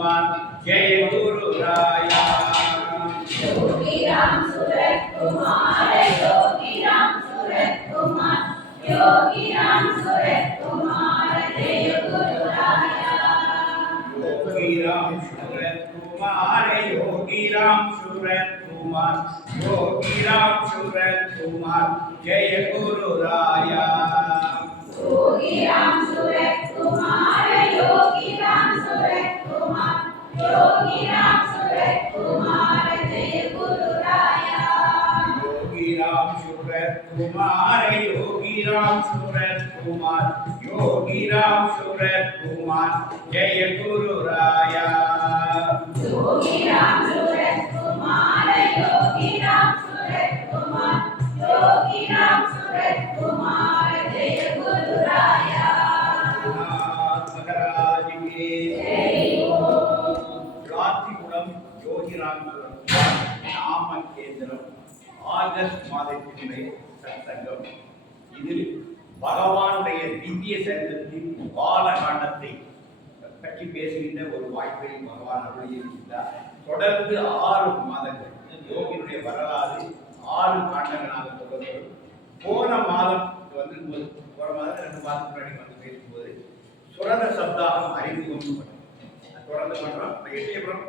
कुमार जय गुरु राया। योगी राम सूरत कुमार योगी राम सूरत कुमार योगी राम सूरत कुमार जय गुरु राया। योगी राम सूरत कुमार योगी राम सूरत कुमार योगी राम सूरत कुमार जय गुरु राया। योगी राम सूरत कुमार योगी राम सूरत कुमार योगी राम सूरत कुमार जय गुरु राया। योगी राम सूरत कुमार योगी राम सूरत कुमार योगी राम सूरत कुमार जय गुरु राया। योगी राम सूरत कुमार योगी राम सूरत कुमार योगी राम सूरत कुमार जय गुरु राया। महाराज की जय हो। ராத்திகுளம் யோகிராமபுரம் நாம கேந்திரம் ஆகஸ்ட் மாதத்தினுடைய சத்சங்கம். இதில் பகவானுடைய திவ்ய சரித்திரத்தின் பாலகாண்டத்தை பற்றி பேசுகின்ற ஒரு வாய்ப்பை பகவான் அருளியிருக்கிறார். தொடர்ந்து 6 மாதங்கள் யோகியுடைய வரலாறு 6 காண்டங்களாக தொடர்படும். போன மாதம் வந்து போன மாதம் 2 மாதத்துக்கு முன்னாடி வந்து பேசும்போது சுரத சப்தாகம் அறிமுகம் தொடர்ந்து பண்றோம். எட்டயபுரம்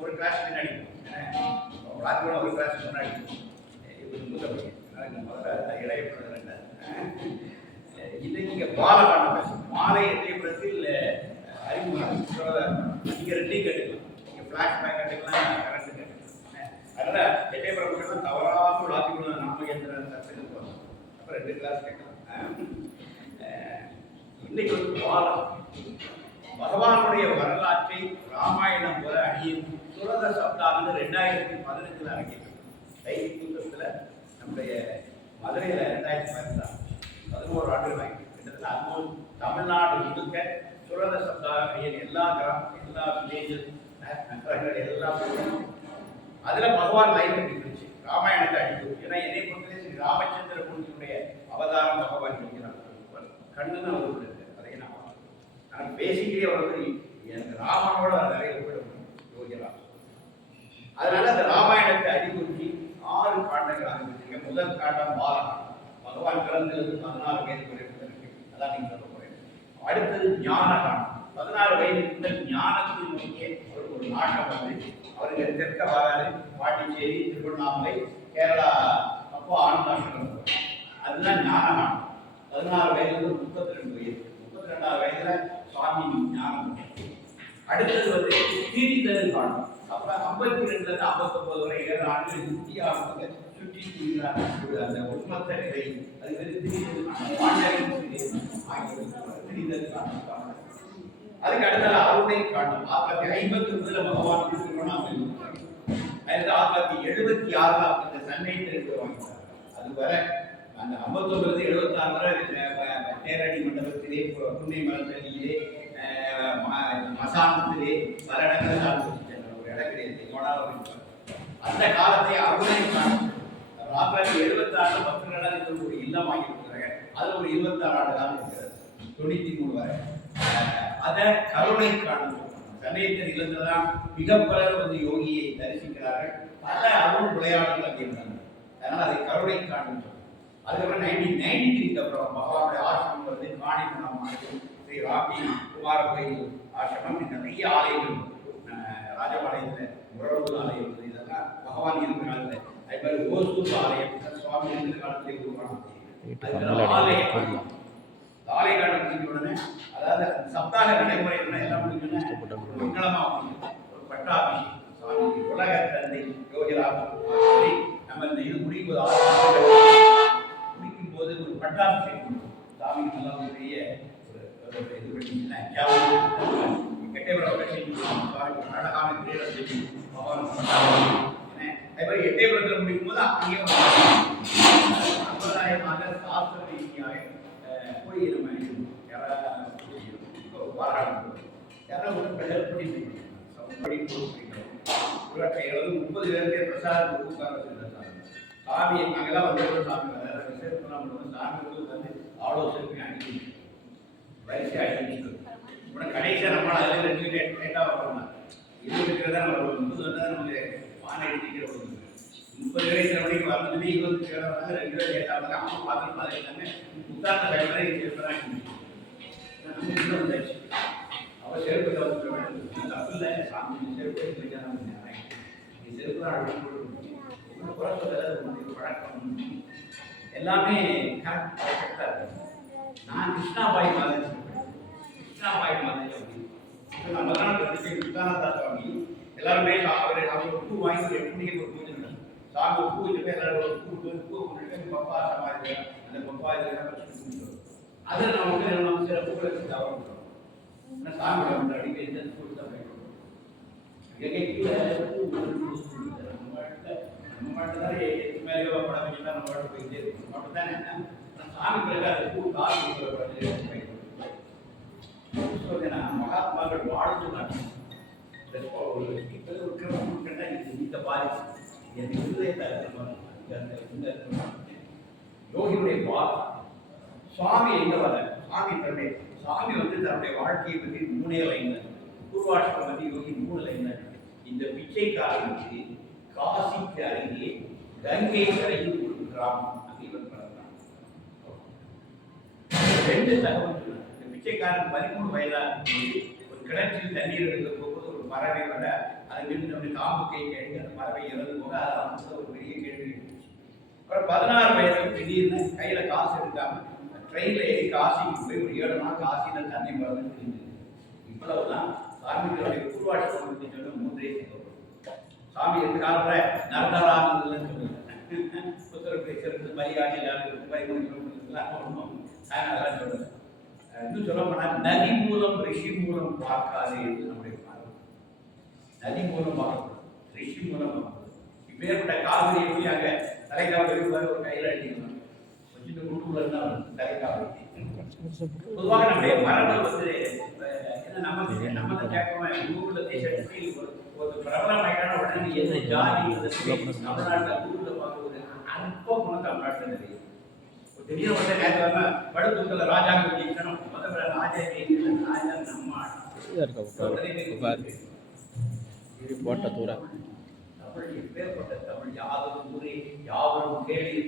ஒரு கிளாஸ் முன்னாடி ராஜபுரம் ஒரு கிளாஸ் முன்னாடி இன்னைக்கு பாலகாண்டம் பேசும். மாலை எட்டயபுரத்தில் அறிமுகம் நீங்க 2 கேட்டுக்கலாம். நீங்க பிளாஷ்பேக் கேட்டுக்கலாம், கரண்ட் கேட்டுக்கலாம். அதனால எட்டயபுரம் தவறாமல் ராஜபுரம் நாமகேந்திரன் சர்ச்சைக்கு போகணும். அப்புறம் 2 கிளாஸ் கேட்கலாம். இன்னைக்கு வந்து பாலம் பகவானுடைய வரலாற்றை ராமாயணம் போல அடியின் சுரத சப்தாகம் 2015 அரங்கேற்றம். தைப்பூசத்துல நம்முடைய மதுரையில் 2011 ஆண்டுகள் வாங்கி கிட்டத்தட்ட ஆல்மோஸ்ட் தமிழ்நாடு முழுக்க சுரத சப்தாகம் அடியின் எல்லா கிராமம் எல்லா வில்லேஜஸ் எல்லாம் அதுல பகவான் லைன் கட்டிருச்சு ராமாயணத்தை அடிக்கும். ஏன்னா என்னை பொறுத்தவரை ஸ்ரீ ராமச்சந்திர மூர்த்தியுடைய அவதாரம் பகவான் இருக்கிறார். கண்ணுன்னு அவர் இருக்கு. அதை நான் பேசிக்கிறே வந்து எனக்கு ராமனோட நிறைய ஒப்பிட முடியும் யோகிராம். அதனால அந்த ராமாயணத்தை அடிக்குறிச்சி 6 காண்டங்கள் ஆரம்பிச்சிருக்க. முதல் காண்டம் பாலகாண்டம். பகவான் பிறந்தது 14 வயது வரைக்கும் இருக்கு. அதான் நீங்க சொல்ல போறேன். அடுத்தது ஞான காண்டம். 16 வயதுக்கு முதல் ஞானத்தை நோக்கிய ஒரு நாட்டம் வந்து அவருக்கு தெற்க வராது. பாண்டிச்சேரி, திருவண்ணாமலை, கேரளா, அப்போ ஆனந்தாசிரமம். அதுதான் ஞான காண்டம். 16 வயதுல 32 வயது. 32வது வயதுல சுவாமி ஞானம். அடுத்தது வந்து திரிதல் காண்டம். அப்ப 52ல இருந்து 59 வரை 7 ஆண்டுகள் இந்தியாவுக்கு சுற்றி அந்த உண்மத்த நிலை அது வந்து திரிதல் காண்டம். அதுக்கு அடுத்தது அருணை காண்டம். 1959ல பகவான் திருவண்ணாமலை. 1976ல அந்த சென்னை தெரிந்து வாங்கினார். அது வரை அந்த 59 76 வரை நேரடி மண்டபத்திலே புன்னை மரத்தடியிலே மசானத்திலே பல இடங்கள் ஆரம்பிச்சிட்டாங்க. ஒரு இடம் கிடையாது. அந்த காலத்தை அருணை காண்டம். 1976 பக்தர்களால் ஒரு இல்லம் வாங்கி கொடுக்குறாங்க. அதுல ஒரு 26 ஆண்டு காலம் இருக்கிறது. 93 வரை அதை கருணை காண்டம். சமயத்தின் இல்லத்துலதான் மிக பலர் வந்து யோகியை தரிசிக்கிறார்கள். பல அருள் விளையாடுகள் அங்கே இருந்தாங்க. அதனால அதை கருணை காண்டம். அதுக்கப்புறம் 1993 அப்புறம் பகவானுடைய ஆசிரமம் வந்து காணிமணம் ஆசிரமம், ஸ்ரீ ராமி குமார கோயில் ஆசிரமம், நிறைய ஆலயங்கள் ராஜபாளையத்தில் முரளூர் ஆலயம் இதெல்லாம் பகவான் இருக்கிற காலத்தில். அதே மாதிரி ஓசூர் ஆலயம் சுவாமி இருக்கிற காலத்திலே உருவானது. ஆலய காலம் முடிஞ்ச உடனே அதாவது சப்தாக நடைமுறை எல்லாம் முடிஞ்சோன்னா மங்களமா ஒரு பட்டாபிஷேகம் சுவாமி உலக தந்தை யோகிராமன் நம்ம இந்த இது முடிக்கும் போது ஒரு பட்டாபிஷேகம் சாமி நல்லா ஒரு பெரிய இது பண்ணிங்கன்னா எட்டயபுரம் அழகான கிரீடம் செஞ்சு பகவான் அதே மாதிரி எட்டயபுரத்தில் முடிக்கும் போது அப்படியே சம்பிரதாயமாக சாஸ்திர ரீதியாக போய் நம்ம பாராட்டு யாராவது ஹெல்ப் பண்ணி ஒரு 30 பேருக்கு பிரசாதம் உட்கார வச்சிருந்தாங்க. சாமி நாங்கெல்லாம் வந்து சாமி சாமி வந்து ஆலோசனை அனுப்பி வரிசை அனுப்பி உடனே கடைசியாக நம்மளால் அதில் 2 லேட்டாக வரணும். 20 இருக்கிறதா நம்ம 30 வந்தால் நமக்கு வான எடுத்துக்கிற 30 வயசுல மணிக்கு வரணுமே 20 வந்து 2 லேட்டாக வந்து அவங்க பார்த்து எல்லாமே புத்தாந்த டைம்ல செருப்பதான் நம்ம இன்னும் வந்தாச்சு. அவள் செருப்பு தப்பு இல்லை, சாமி செருப்பு நீ செருப்பு தான் அழுது குறை சொல்ல பழக்கம் எல்லாமே கரெக்டாக இருக்கும். நான் கிருஷ்ணாபாய் மாதிரி கிருஷ்ணாபாய் மாதிரி அப்படின்னு நம்ம தான் கிருஷ்ணானந்தா சுவாமி எல்லாருமே அவர் பூ வாங்கி ஒரு 8 மணிக்கு ஒரு பூஜை நடக்கும். சாமி பூ வச்சுட்டு எல்லாரும் பூ கொண்டுட்டு பப்பா சமாதி அந்த பப்பா இதெல்லாம் வச்சுட்டு அதை நம்ம சில பூக்களை வச்சு தவறு ஆனால் சாமி வந்து அடிக்க எந்த பூ தான் வைக்கணும். நம்ம மட்டும்தான் எது மேலேயோ படம் வச்சுட்டா நம்ம பாட்டு போயிட்டே இருக்கணும் மட்டும் தானே. சாமி பிறகு அது பூ காசு மகாத்மாக்கள் வாழ்ந்து இந்த பாதிப்பு என் யோகியுடைய பாதம் சுவாமி எங்க வர சாமி வந்து தன்னுடைய வாழ்க்கையை பற்றி 3 லைன் பூர்வாஷ்டம் பற்றி யோகி 3 லைன். இந்த பிச்சைக்காரனுக்கு காசிக்கு அருகே கங்கை கரையில் ஒரு கிராமம் இவன் பிறந்தான். 2 தகவல் சொன்னார். இந்த பிச்சைக்காரன் 13 வயதா ஒரு கிணற்றில் தண்ணீர் எடுக்க போகும்போது ஒரு பறவை வர அதிலிருந்து நம்முடைய காம்புக்கை கேட்டு அந்த பறவை இறந்து போக அதை ஒரு பெரிய கேள்வி. அப்புறம் 16 வயதுல திடீர்னு கையில காசு எடுக்காம ட்ரெயின்ல ஏறி காசிக்கு போய் ஒரு 7 நாள் காசியில தண்ணி மறந்து தெரிஞ்சது. இவ்வளவுதான் சாமிகளுடைய உருவாட்டம் சொன்ன 3 சாமி எந்த காலத்துல நரதராமன் புத்தரப்பேசருக்கு மரியாதை சொல்றேன். இன்னும் சொல்ல போனா நதி மூலம் ரிஷி மூலம் பார்க்காது என்று நம்முடைய பார்வை. நதி மூலம் பார்க்கணும், ரிஷி மூலம் பார்க்கணும். இப்பேற்பட்ட காவிரி எப்படியாக தலைக்காவிரி ஒரு கையில் அடிக்கணும் வச்சுட்டு குழுக்குள்ள இருந்தால் தலைக்காவிரி. பொதுவாக நம்முடைய மரபு வந்து நம்ம தான் கேட்கணும். ஊர்ல தேசத்தில் ஒரு பிரபலம் ஆகிட்டான உடனே எந்த ஜாதி தமிழ்நாட்டில் ஊர்ல பார்க்கறது அற்ப குணம் தமிழ்நாட்டில் நிறைய திடீர்னு வந்து நேற்று வரல படுத்துக்கல ராஜாங்க ஜெயிக்கணும் முதல்ல ராஜா ஜெயிக்கணும் ராஜா நம்ம போட்ட தூர தமிழ் எப்பேற்பட்ட தமிழ் யாதும் ஊரே யாவரும் கேள்வி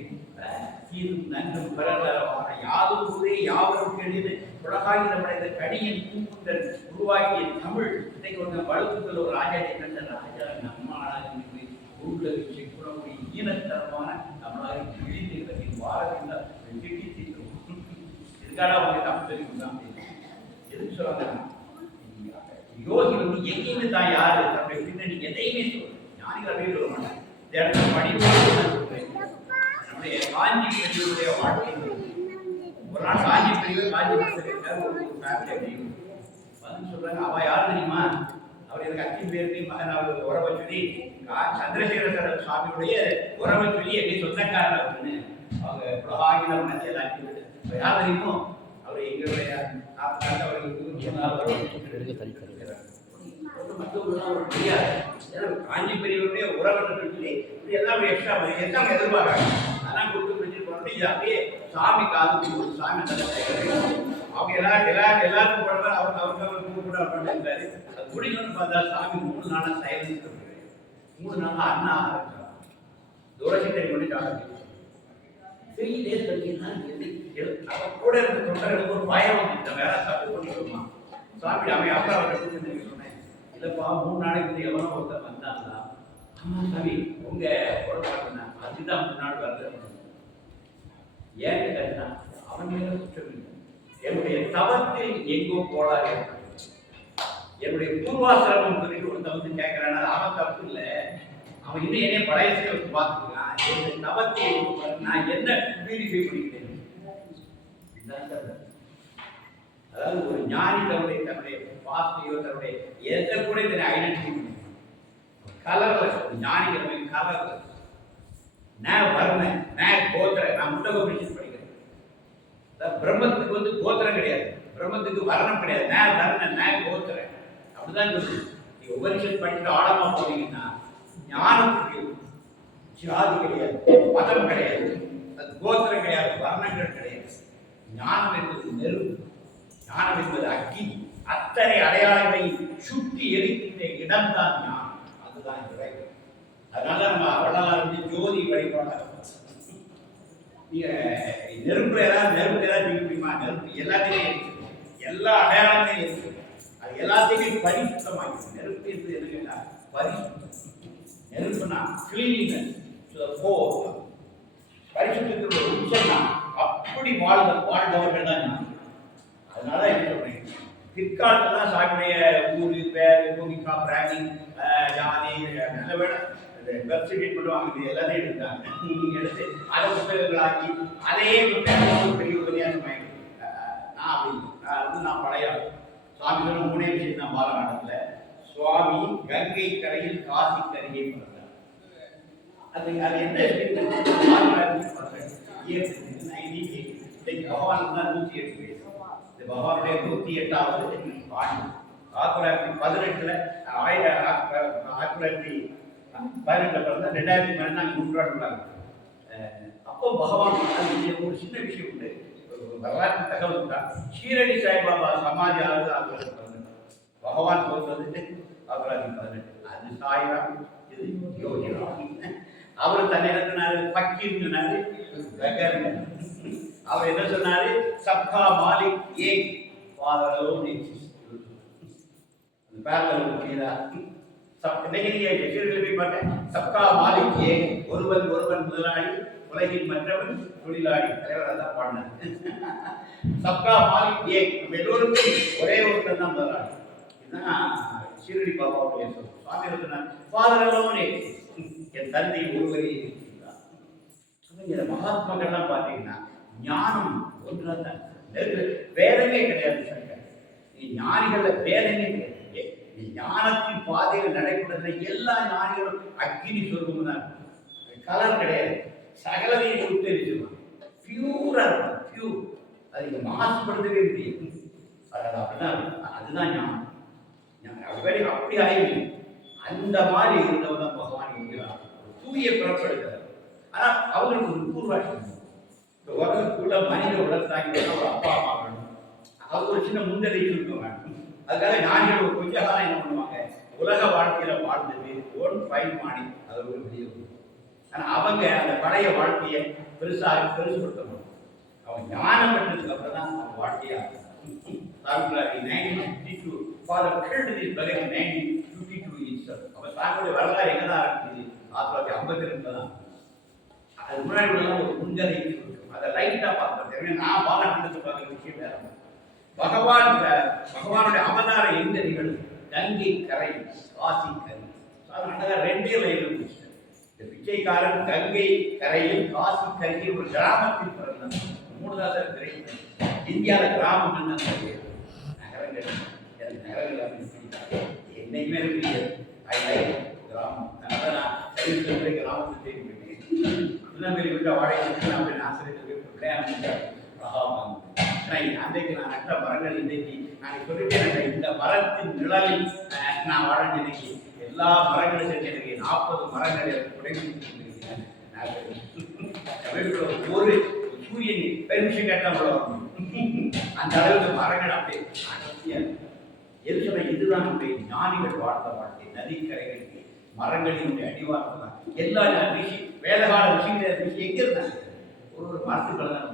தீரும் நன்றும் பிறந்தரவான யாதும் ஊரே யாவரும் கேள்வி உலகாகி நம்முடைய இந்த கடியின் பூக்குண்டல் உருவாக்கிய தமிழ் இன்னைக்கு ஒரு படுத்துக்கல ஒரு ராஜா ஜெயிக்கிற ராஜா நம்ம ஆளாக ஊர்ல வச்சு கூடக்கூடிய ஈனத்தரமான நம்மளாக இழிந்து வாரத்தில் இதுக்காக அவங்க தமிழ் சொல்லி கொடுத்தாங்க. எதுக்கு சொல்றாங்க? யோகி வந்து எங்கேயுமே தான் யாரு தன்னுடைய பின்னணி எதையுமே சொல்றேன். ஞானிகள் அப்படியே சொல்ல மாட்டாங்க. இந்த இடத்துல படிப்பு சொல்றேன். நம்முடைய காஞ்சி பெரியவருடைய வாழ்க்கை ஒரு நாள் காஞ்சி பெரியவர் காஞ்சி வந்து சொல்றாங்க. அவ யாரு தெரியுமா? அவர் எனக்கு அத்தி பேருக்கு மகன் அவர் உறவை சொல்லி சந்திரசேகர சுவாமியுடைய உறவை சொல்லி என்னை சொந்தக்காரர் அப்படின்னு அவங்க புலகாகிதம் நினைச்சு யார் தெரியுமோ அவர் எங்களுடைய காஞ்சி பெரியவருடைய உறவு சொல்லி எல்லாம் எக்ஸ்ட்ரா எல்லாம் எதிர்பார்க்காங்க. அதெல்லாம் கொடுத்து பிடிச்சிட்டு போனோம். இது அப்படியே சாமி காது சாமி அவங்க எல்லாருக்கும் போடுறது அவருக்கு கூட இருந்தாரு. அது முடிக்கணும்னு பார்த்தா சாமி 3 நாளா சைலன்ஸ் 3 நாளா அண்ணா தூரசிட்டை பண்ணிட்டாங்க. 3 days அவன் கூட இருந்த தொண்டர்களுக்கு ஒரு பயம் வந்து வேற தப்பு பண்ணிடுமா சாமி அவன் அப்பா அவர்கிட்ட சொன்னேன். இல்லப்பா 3 நாளைக்கு எவனோ ஒருத்தர் வந்தாங்களா? ஆமா சாமி உங்க உடம்பாட்டுனா அதுதான் 3 நாள் வருது. ஏன்னு கேட்டா அவன் மேல குற்றம் இல்லை. என்னுடைய தவத்தில் எங்கோ கோளாறு என்னுடைய பூர்வாசிரமம் சொல்லிட்டு ஒரு தவத்து கேட்கிறான். அவன் தப்பு இல்லை, அவன் இன்னும் என்னைய பழைய பார்த்துக்கலாம். என்னுடைய தவத்தை நான் என்ன பியூரிஃபை பண்ணிக்கிறேன். அதாவது ஒரு ஞானி தன்னுடைய பாஸ்டையோ தன்னுடைய எதை கூட இதனை ஐடென்டிஃபை பண்ணி கலர்லெஸ். ஞானிகள் கலர்லெஸ். நான் வர்ணன் நான் கோத்திரம். நான் முண்டகோபிஷன் படிக்கிறேன். பிரம்மத்துக்கு வந்து கோத்திரம் கிடையாது, பிரம்மத்துக்கு வர்ணம் கிடையாது. நான் வர்ணன் நான் கோத்திரம் அப்படிதான் சொல்லு. நீங்க உபனிஷத் படிச்சுட்டு ஆழமா போனீங்கன்னா ஞானத்துக்கு ஜாதி கிடையாது, மதம் கிடையாது, அது கோத்திரம் கிடையாது, வர்ணங்கள் கிடையாது. ஞானம் என்பது நெருப்பு, ஞானம் என்பது அக்கினி. அத்தனை அடையாளங்களை சுற்றி எரிக்கின்ற இடம் தான் ஞானம். அதுதான் இறைவன். அதனால நம்ம வரலாறு ஜோதி வழிபாடாக நெருப்புல ஏதாவது தூக்கி முடியுமா? நெருப்பு எல்லாத்தையும் இருக்கு, எல்லா அடையாளங்களையும் இருக்கு. அது எல்லாத்தையுமே பரிசுத்தமாயிருக்கு. நெருப்பு என்று என்ன கேட்டா பரிசுத்தம். நெருப்புனா கிளீனினஸ், பரிசுத்தத்துக்கு ஒரு உச்சம்னா அப்படி வாழ்ந்தவர்கள் தான் ஞானம். அதனால என்ன சொல்றேன், பிற்காலத்துல தான் சாமியுடைய ஊரு பேர் பூமிக்கா பிராணி ஜாதி நல்ல வேலை வெப்சைட் பண்ணுவாங்க. இது எல்லாத்தையும் எடுத்தாங்க, எடுத்து அதை புத்தகங்களாக்கி அதையே பெரிய உபன்யாசம் ஆகிடும். நான் அப்படி நான் பழைய சுவாமி சொன்ன மூணே விஷயம் தான் பாலநாட்டத்துல. சுவாமி கங்கை கரையில் காசி கரையை பிறந்தார். அது என்ன பகவான் தான் 108 வயசு. இந்த பகவானுடைய 108வது ஆண்டு 1918 பிறந்த 2014 நூற்றாண்டு. அப்போ பகவான் ஒரு சின்ன விஷயம் உண்டு, வரலாற்று தகவல் தான். ஷீரடி சாய்பாபா சமாதி ஆகுது பகவான் சொல்றது 1918. அது சாய்ராம், இது யோகிராம். அவர் தன்னை நடத்தினாரு பக்கீர்னாரு, அவர் என்ன சொன்னாரு, சப்கா மாலிக் ஏக், ஃபாதர் அலோன் எக்ஸிஸ்ட். அந்த பேரலல் புரியுதா? சப்கா மாலிக் ஏக், ஒருவன் முதலாளி, உலகின் மற்றவன் தொழிலாளி. தலைவர் அதான் பாடினார். சப்கா மாலிக் ஏக், நம்ம எல்லோருக்கும் ஒரே ஒருத்தர் தான் முதலாளி. இதுதான் ஷீரடி பாபாவுடைய சொல். சுவாமி சொன்னார், ஃபாதர் அலோன் எக்ஸிஸ்ட், என் தந்தை ஒருவரே இருக்கிறார். இந்த மகாத்மாக்கள்லாம் பார்த்தீங்கன்னா ஞானம் ஒன்றுதான், வேதமே கிடையாது. நீ ஞானிகள வேதமே கிடையாது. நீ ஞானத்தின் பாதையில் நடைபெறுகிற எல்லா ஞானிகளும் அக்னி சொல்வம் தான், கலர் கிடையாது. சகலதையும் சுத்தரிச்சுவான், பியூரா இருக்கும், பியூர். அது மாசுபடுத்தவே முடியும். அப்படிதான், அதுதான் ஞானம். அப்படி அறிவு அந்த மாதிரி இருந்தவங்க தான் பகவான் இருக்கிறார். தூய பிறப்படுகிறார். ஆனா அவங்களுக்கு ஒரு பூர்வாட்சி. இந்த உலகத்துக்குள்ள மனித உலகத்தாங்க ஒரு அப்பா அம்மா வேணும், அவங்க ஒரு சின்ன முன்னதை சுருக்கம் வேணும். அதுக்காக ஞானிகள் ஒரு கொஞ்ச காலம் என்ன பண்ணுவாங்க, உலக வாழ்க்கையில வாழ்ந்தது ஓன் ஃபைல் மாணி அதை ஒரு வெளியே. ஆனா அவங்க அந்த பழைய வாழ்க்கையை பெருசுபடுத்த முடியும். அவங்க ஞானம் பெற்றதுக்கு அப்புறம் தான் அவங்க வாழ்க்கையா 1952 ஃபாதர் கில்ட் திஸ் பகை 1952 இன்ஸ்டர். அவன் சாமியுடைய வரலாறு எங்கதான் ஆரம்பிச்சது? 1952 தான். அது முன்னாடி உள்ள ஒரு முன்கதை இருக்கும், அதை லைட்டா பார்ப்பேன். நான் பாலகண்டத்தை பார்க்குற விஷயம் வேற. பகவானுடைய அவதார எந்த நிகழ்வு? கங்கை கரை, காசி கரை. ரெண்டே லைன் இருந்துச்சு. இந்த பிச்சைக்காரன் கங்கை கரையில் காசி கரையில் ஒரு கிராமத்தில் பிறந்தான். 3வது திரை இந்தியாவில் கிராமம் நகரங்கள் என்னைக்குமே இருக்கு. கிராமம் கிராமத்தை தேடி போயிட்டேன். திருநெல்வேலி விட்ட வாடகை அப்படி ஆசிரியர்களுக்கு அன்றைக்கு நான் நட்ட மரங்கள் இன்றைக்கு நான் சொல்லிட்டேன். இந்த மரத்தின் நிழலில் நான் வாழ நினைக்கி எல்லா மரங்களும் செஞ்சு எனக்கு 40 மரங்கள் எனக்கு குறைந்திருக்கிறேன். ஒரு சூரியன் பெர்மிஷன் கேட்டால் வரணும். அந்த அளவுக்கு மரங்கள் அப்படியே எது சொன்ன. இதுதான் நம்முடைய ஞானிகள் வாழ்ந்த வாழ்க்கை. நதிக்கரைகளுக்கு மரங்களினுடைய அடிவாரம் தான். எல்லா வேதகால விஷயங்கள் எங்க இருந்தாங்க? ஒரு மரத்துக்கள் தான்,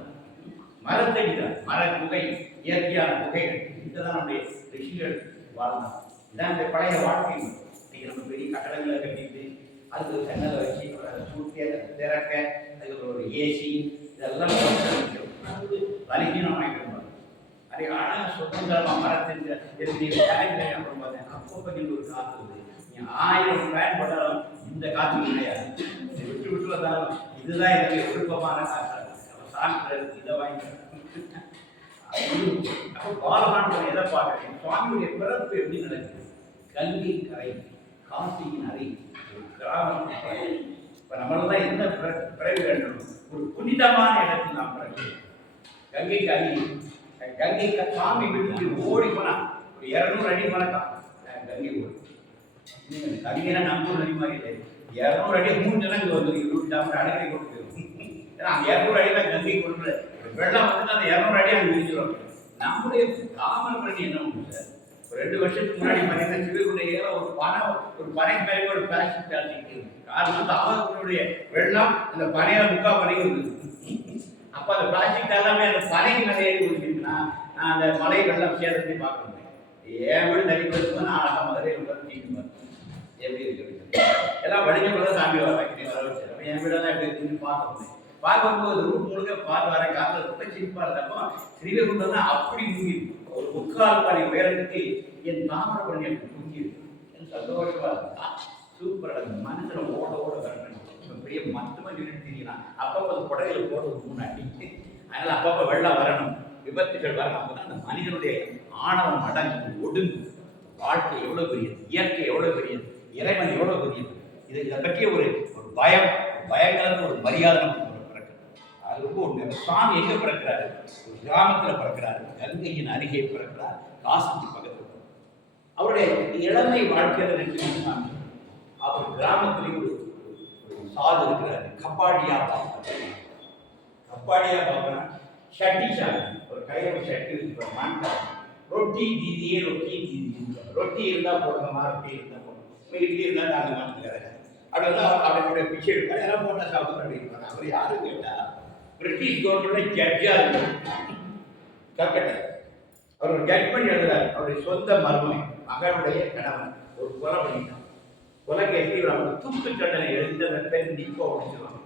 மரத்தடி தான், மர குகை, இயற்கையான குகைகள். இதுதான் நம்முடைய ரிஷிகள் வாழ்ந்தாங்க. இதான் இந்த பழைய வாழ்க்கை. நீங்க நம்ம பெரிய கட்டடங்களை கட்டிட்டு அதுக்கு ஒரு ஜன்னலை வச்சு அதை சூட்டிய திறக்க, அதுக்கு ஒரு ஏசி, இதெல்லாம் பலகீனம் வாங்கிட்டு அது. ஆனால் சுதந்திரமா மரத்தின் அப்புறம் பார்த்தேன். அப்போ ஒரு காற்று வருது. நீ 1000 ஃபேன் போட்டாலும் இந்த காற்று கிடையாது. விட்டு வந்தாலும் இதுதான் எனக்கு விருப்பமான காற்று. சாமி இதை வாங்கிக்கிறேன். அப்போ பாலகாண்டம் எதை பார்க்குறேன்? சுவாமியுடைய பிறப்பு எப்படி நடக்குது? கங்கை கரை, காசியின் அறை, ஒரு கிராமம். இப்போ நம்மளெல்லாம் என்ன பிறகு வேண்டும்? ஒரு புனிதமான இடத்தில் நாம் பிறகு கங்கைக்கு அடி. கங்கை சாமி வீட்டுக்கு ஓடி போனா ஒரு 200 அடி வணக்கம் கங்கை ஓடி. கங்கைனா நம்ம நதி மாதிரி இல்லை. 200 அடி 3 ஜனங்கள் வந்து 20 அடிக்கடி கொண்டு போயிடும். ஏன்னா அந்த 200 அடி தான் கங்கை கொண்டு வெள்ளம் வந்து அந்த 200 அடி அங்கே விரிஞ்சிடும். நம்முடைய தாமிரபரணி என்ன ஒன்று சார், ஒரு 2 வருஷத்துக்கு முன்னாடி பார்த்தீங்கன்னா சிவகுண்டையில ஒரு பனை மேலே ஒரு பிளாஸ்டிக் இருக்கு. காரணம் தாமதத்தினுடைய வெள்ளம் அந்த பனையில முக்கா பனை இருக்குது. அப்ப அந்த பிளாஸ்டிக் எல்லாமே அந்த பனை மேலே ஏறி கொடுத்துருக்குன்னா நான் அந்த மலை வெள்ளம் சேதத்தை பார்க்க முடியும். என் வீடு தனிப்படுத்தும் நான் அழகா மதுரையில் உட்காந்து தீட்டு எப்படி இருக்கு எல்லாம் வடிஞ்ச கூட சாமி வர வச்சு என் வீடெல்லாம் எப்படி இருக்குன்னு பார்க்க முடியும். பார்க்கும்போது ரூட் முழுக்க பார்த்து வர காலத்தில் ரொம்ப சிரிப்பா இருந்தப்போ ஸ்ரீவைகுண்டம் தான் அப்படி முங்கி ஒரு 3/4 பனை உயரத்துக்கு என் தாமரை பண்ணி எனக்கு முங்கி சந்தோஷமா இருந்தா சூப்பரா இருக்கு. மனுஷனை ஓட ஓட வரணும் பெரிய மொத்தமா சொல்லிட்டு தெரியலாம். அப்பப்போ அந்த புடவையில போடுறது 3 அடிக்கு. அதனால அப்பப்போ வெள்ளம் வரணும், விபத்துகள் வரணும். அப்பதான் அந்த மனிதனுடைய ஆணவம் அடங்கு ஒடுங்கு. வாழ்க்கை எவ்வளவு பெரியது, இயற்கை எவ்வளவு பெரியது, இறைவன் எவ்வளவு பெரியது, இதை பற்றிய ஒரு பயங்கரமான ஒரு மரியாதை நமக்கு பிறகு. அது ரொம்ப ஒன்று. சுவாமி எங்க பிறக்கிறாரு? ஒரு கிராமத்துல பிறக்கிறாரு, கங்கையின் அருகே பிறக்கிறார், காசிக்கு பக்கத்துல. அவருடைய இளமை வாழ்க்கையில நினைச்சு அவர் கிராமத்திலே ஒரு சாது இருக்கிறாரு, கப்பாடியா பாப்பா. கப்பாடியா பாப்பா ஷட்டி சாமி, ஒரு கையில ஷட்டி இருக்கிற மாண்டா ரொட்டி தீதியே ரொட்டி தீதி. ரொட்டி இருந்தா போடுங்கம்மா, ரொட்டி இருந்தா போடுங்க, இட்லி இருந்தா நாங்கள் மாட்டுக்கிறாங்க. அப்படி வந்து அவருடைய பிச்சை எடுப்பார், எல்லாம் போட்டா சாப்பிட்டு இருப்பாங்க. அவர் யாரும் கேட்டா பிரிட்டிஷ் கவர்மெண்ட் ஜட்ஜா இருந்தார் கல்கட்டா. அவர் ஒரு ஜட்மெண்ட் எழுதுறாரு. அவருடைய சொந்த மருமகன் மகனுடைய கணவன் ஒரு கொலை பண்ணிட்டான். கொலைக்கு எப்படி தூக்கு தண்டனை எழுந்த பெண் இப்போ முடிச்சிருவாங்க.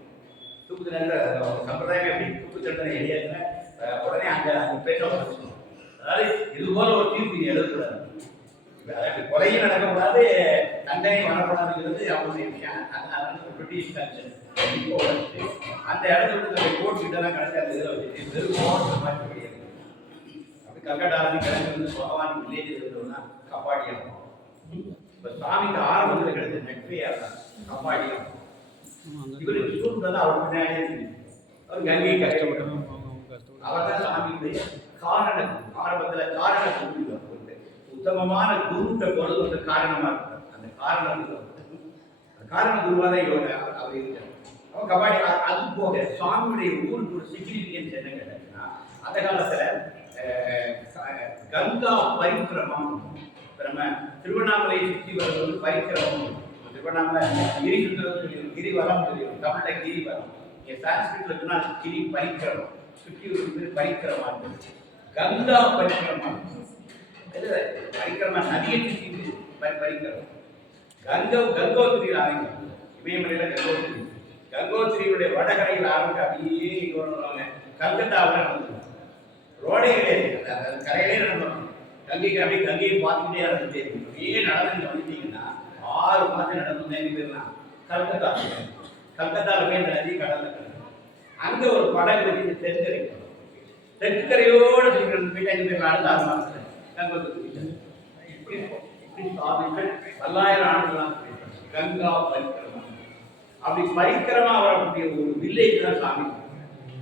தூக்கு தண்டனை சம்பிரதாயம் எப்படி தூக்கு தண்டனை எழுதின உடனே அங்க பெண்ணை உடச்சிடும். அதாவது இது போல ஒரு தீர்ப்பு எழுதக்கூடாது, அதாவது கொலையும் நடக்கக்கூடாது, தண்டனையும் வரக்கூடாதுங்கிறது அவருடைய விஷயம். பிரிட்டிஷ் கல்ச்சர் இப்போ உடச்சிட்டு அந்த இடத்துல கோர்ட் கிட்டலாம் கிடைச்சி அந்த இதில் வச்சுட்டு வெறும் கோர்ட் மாற்றி கிடையாது. அப்படி கல்கட்டாவில் கிளம்பி வந்து சோகவானி வில்லேஜ் இருந்ததுன்னா கப்பாடியாகும். இப்போ சாமிக்கு ஆரம்பத்தில் கிடைச்ச நெற்றியா தான் கப்பாடியாகும். இவருக்கு சூழ்நிலை அவர் பின்னாடியே இருக்கு. அவர் கங்கையை கஷ்டப்பட்டோம். அவர் தான் சாமியுடைய காரண ஆரம்பத்தில் காரண குரு உத்தமமான குருட்ட பொருள் வந்து காரணமா இருக்கார். அந்த காரண குருவாக அவர் இருக்கார். அவன் கபாடி. அது போக சுவாமியுடைய ஊருக்கு ஒரு சிக்னிஃபிகன்ஸ் என்ன கேட்டாங்கன்னா, அந்த காலத்துல கங்கா பரிக்கிரமம். நம்ம திருவண்ணாமலை சுற்றி வருவது பரிக்கிரமம். திருவண்ணாமலை கிரிவலம் தெரியும், தமிழ்ல கிரிவலம். இங்க சான்ஸ்கிரிட்ல சொன்னா கிரி பரிக்கிரமம், சுற்றி வருவது பரிக்கிரமா. கங்கா பரிக்கிரமா பரிக்கிரமா நதியை சுற்றி பரிக்கிரமம். கங்கோத்திரியில் ஆரம்பிக்கும். இமயமலையில கங்கோத்திரியுடைய வடகரையில் ஆரம்பிச்சு அப்படியே இங்க வருவாங்க. கல்கத்தாவில் நடந்து ரோடே கிடையாது, கரையிலே நடந்தோம். கங்கைக்கு அப்படியே கங்கையை பார்த்துக்கிட்டே நடந்துட்டே இருக்கும். அப்படியே நடந்து வந்துட்டீங்கன்னா 6 மாதம் நடந்து எங்க போயிடலாம் கல்கத்தாவில் போய் அந்த நதி கடல்ல அங்க ஒரு படகு வச்சு தெற்கு கரையோடு போயிட்டு அங்கே போய் அடுத்த 6 மாதத்துல கங்கோத்திரி இப்படி சாதிகள் 1000 ஆண்டுகளாக கங்கா பரிக்கிரமா. அப்படி பரிக்கிரமா வரக்கூடிய ஒரு வில்லேஜ் தான் சாமி.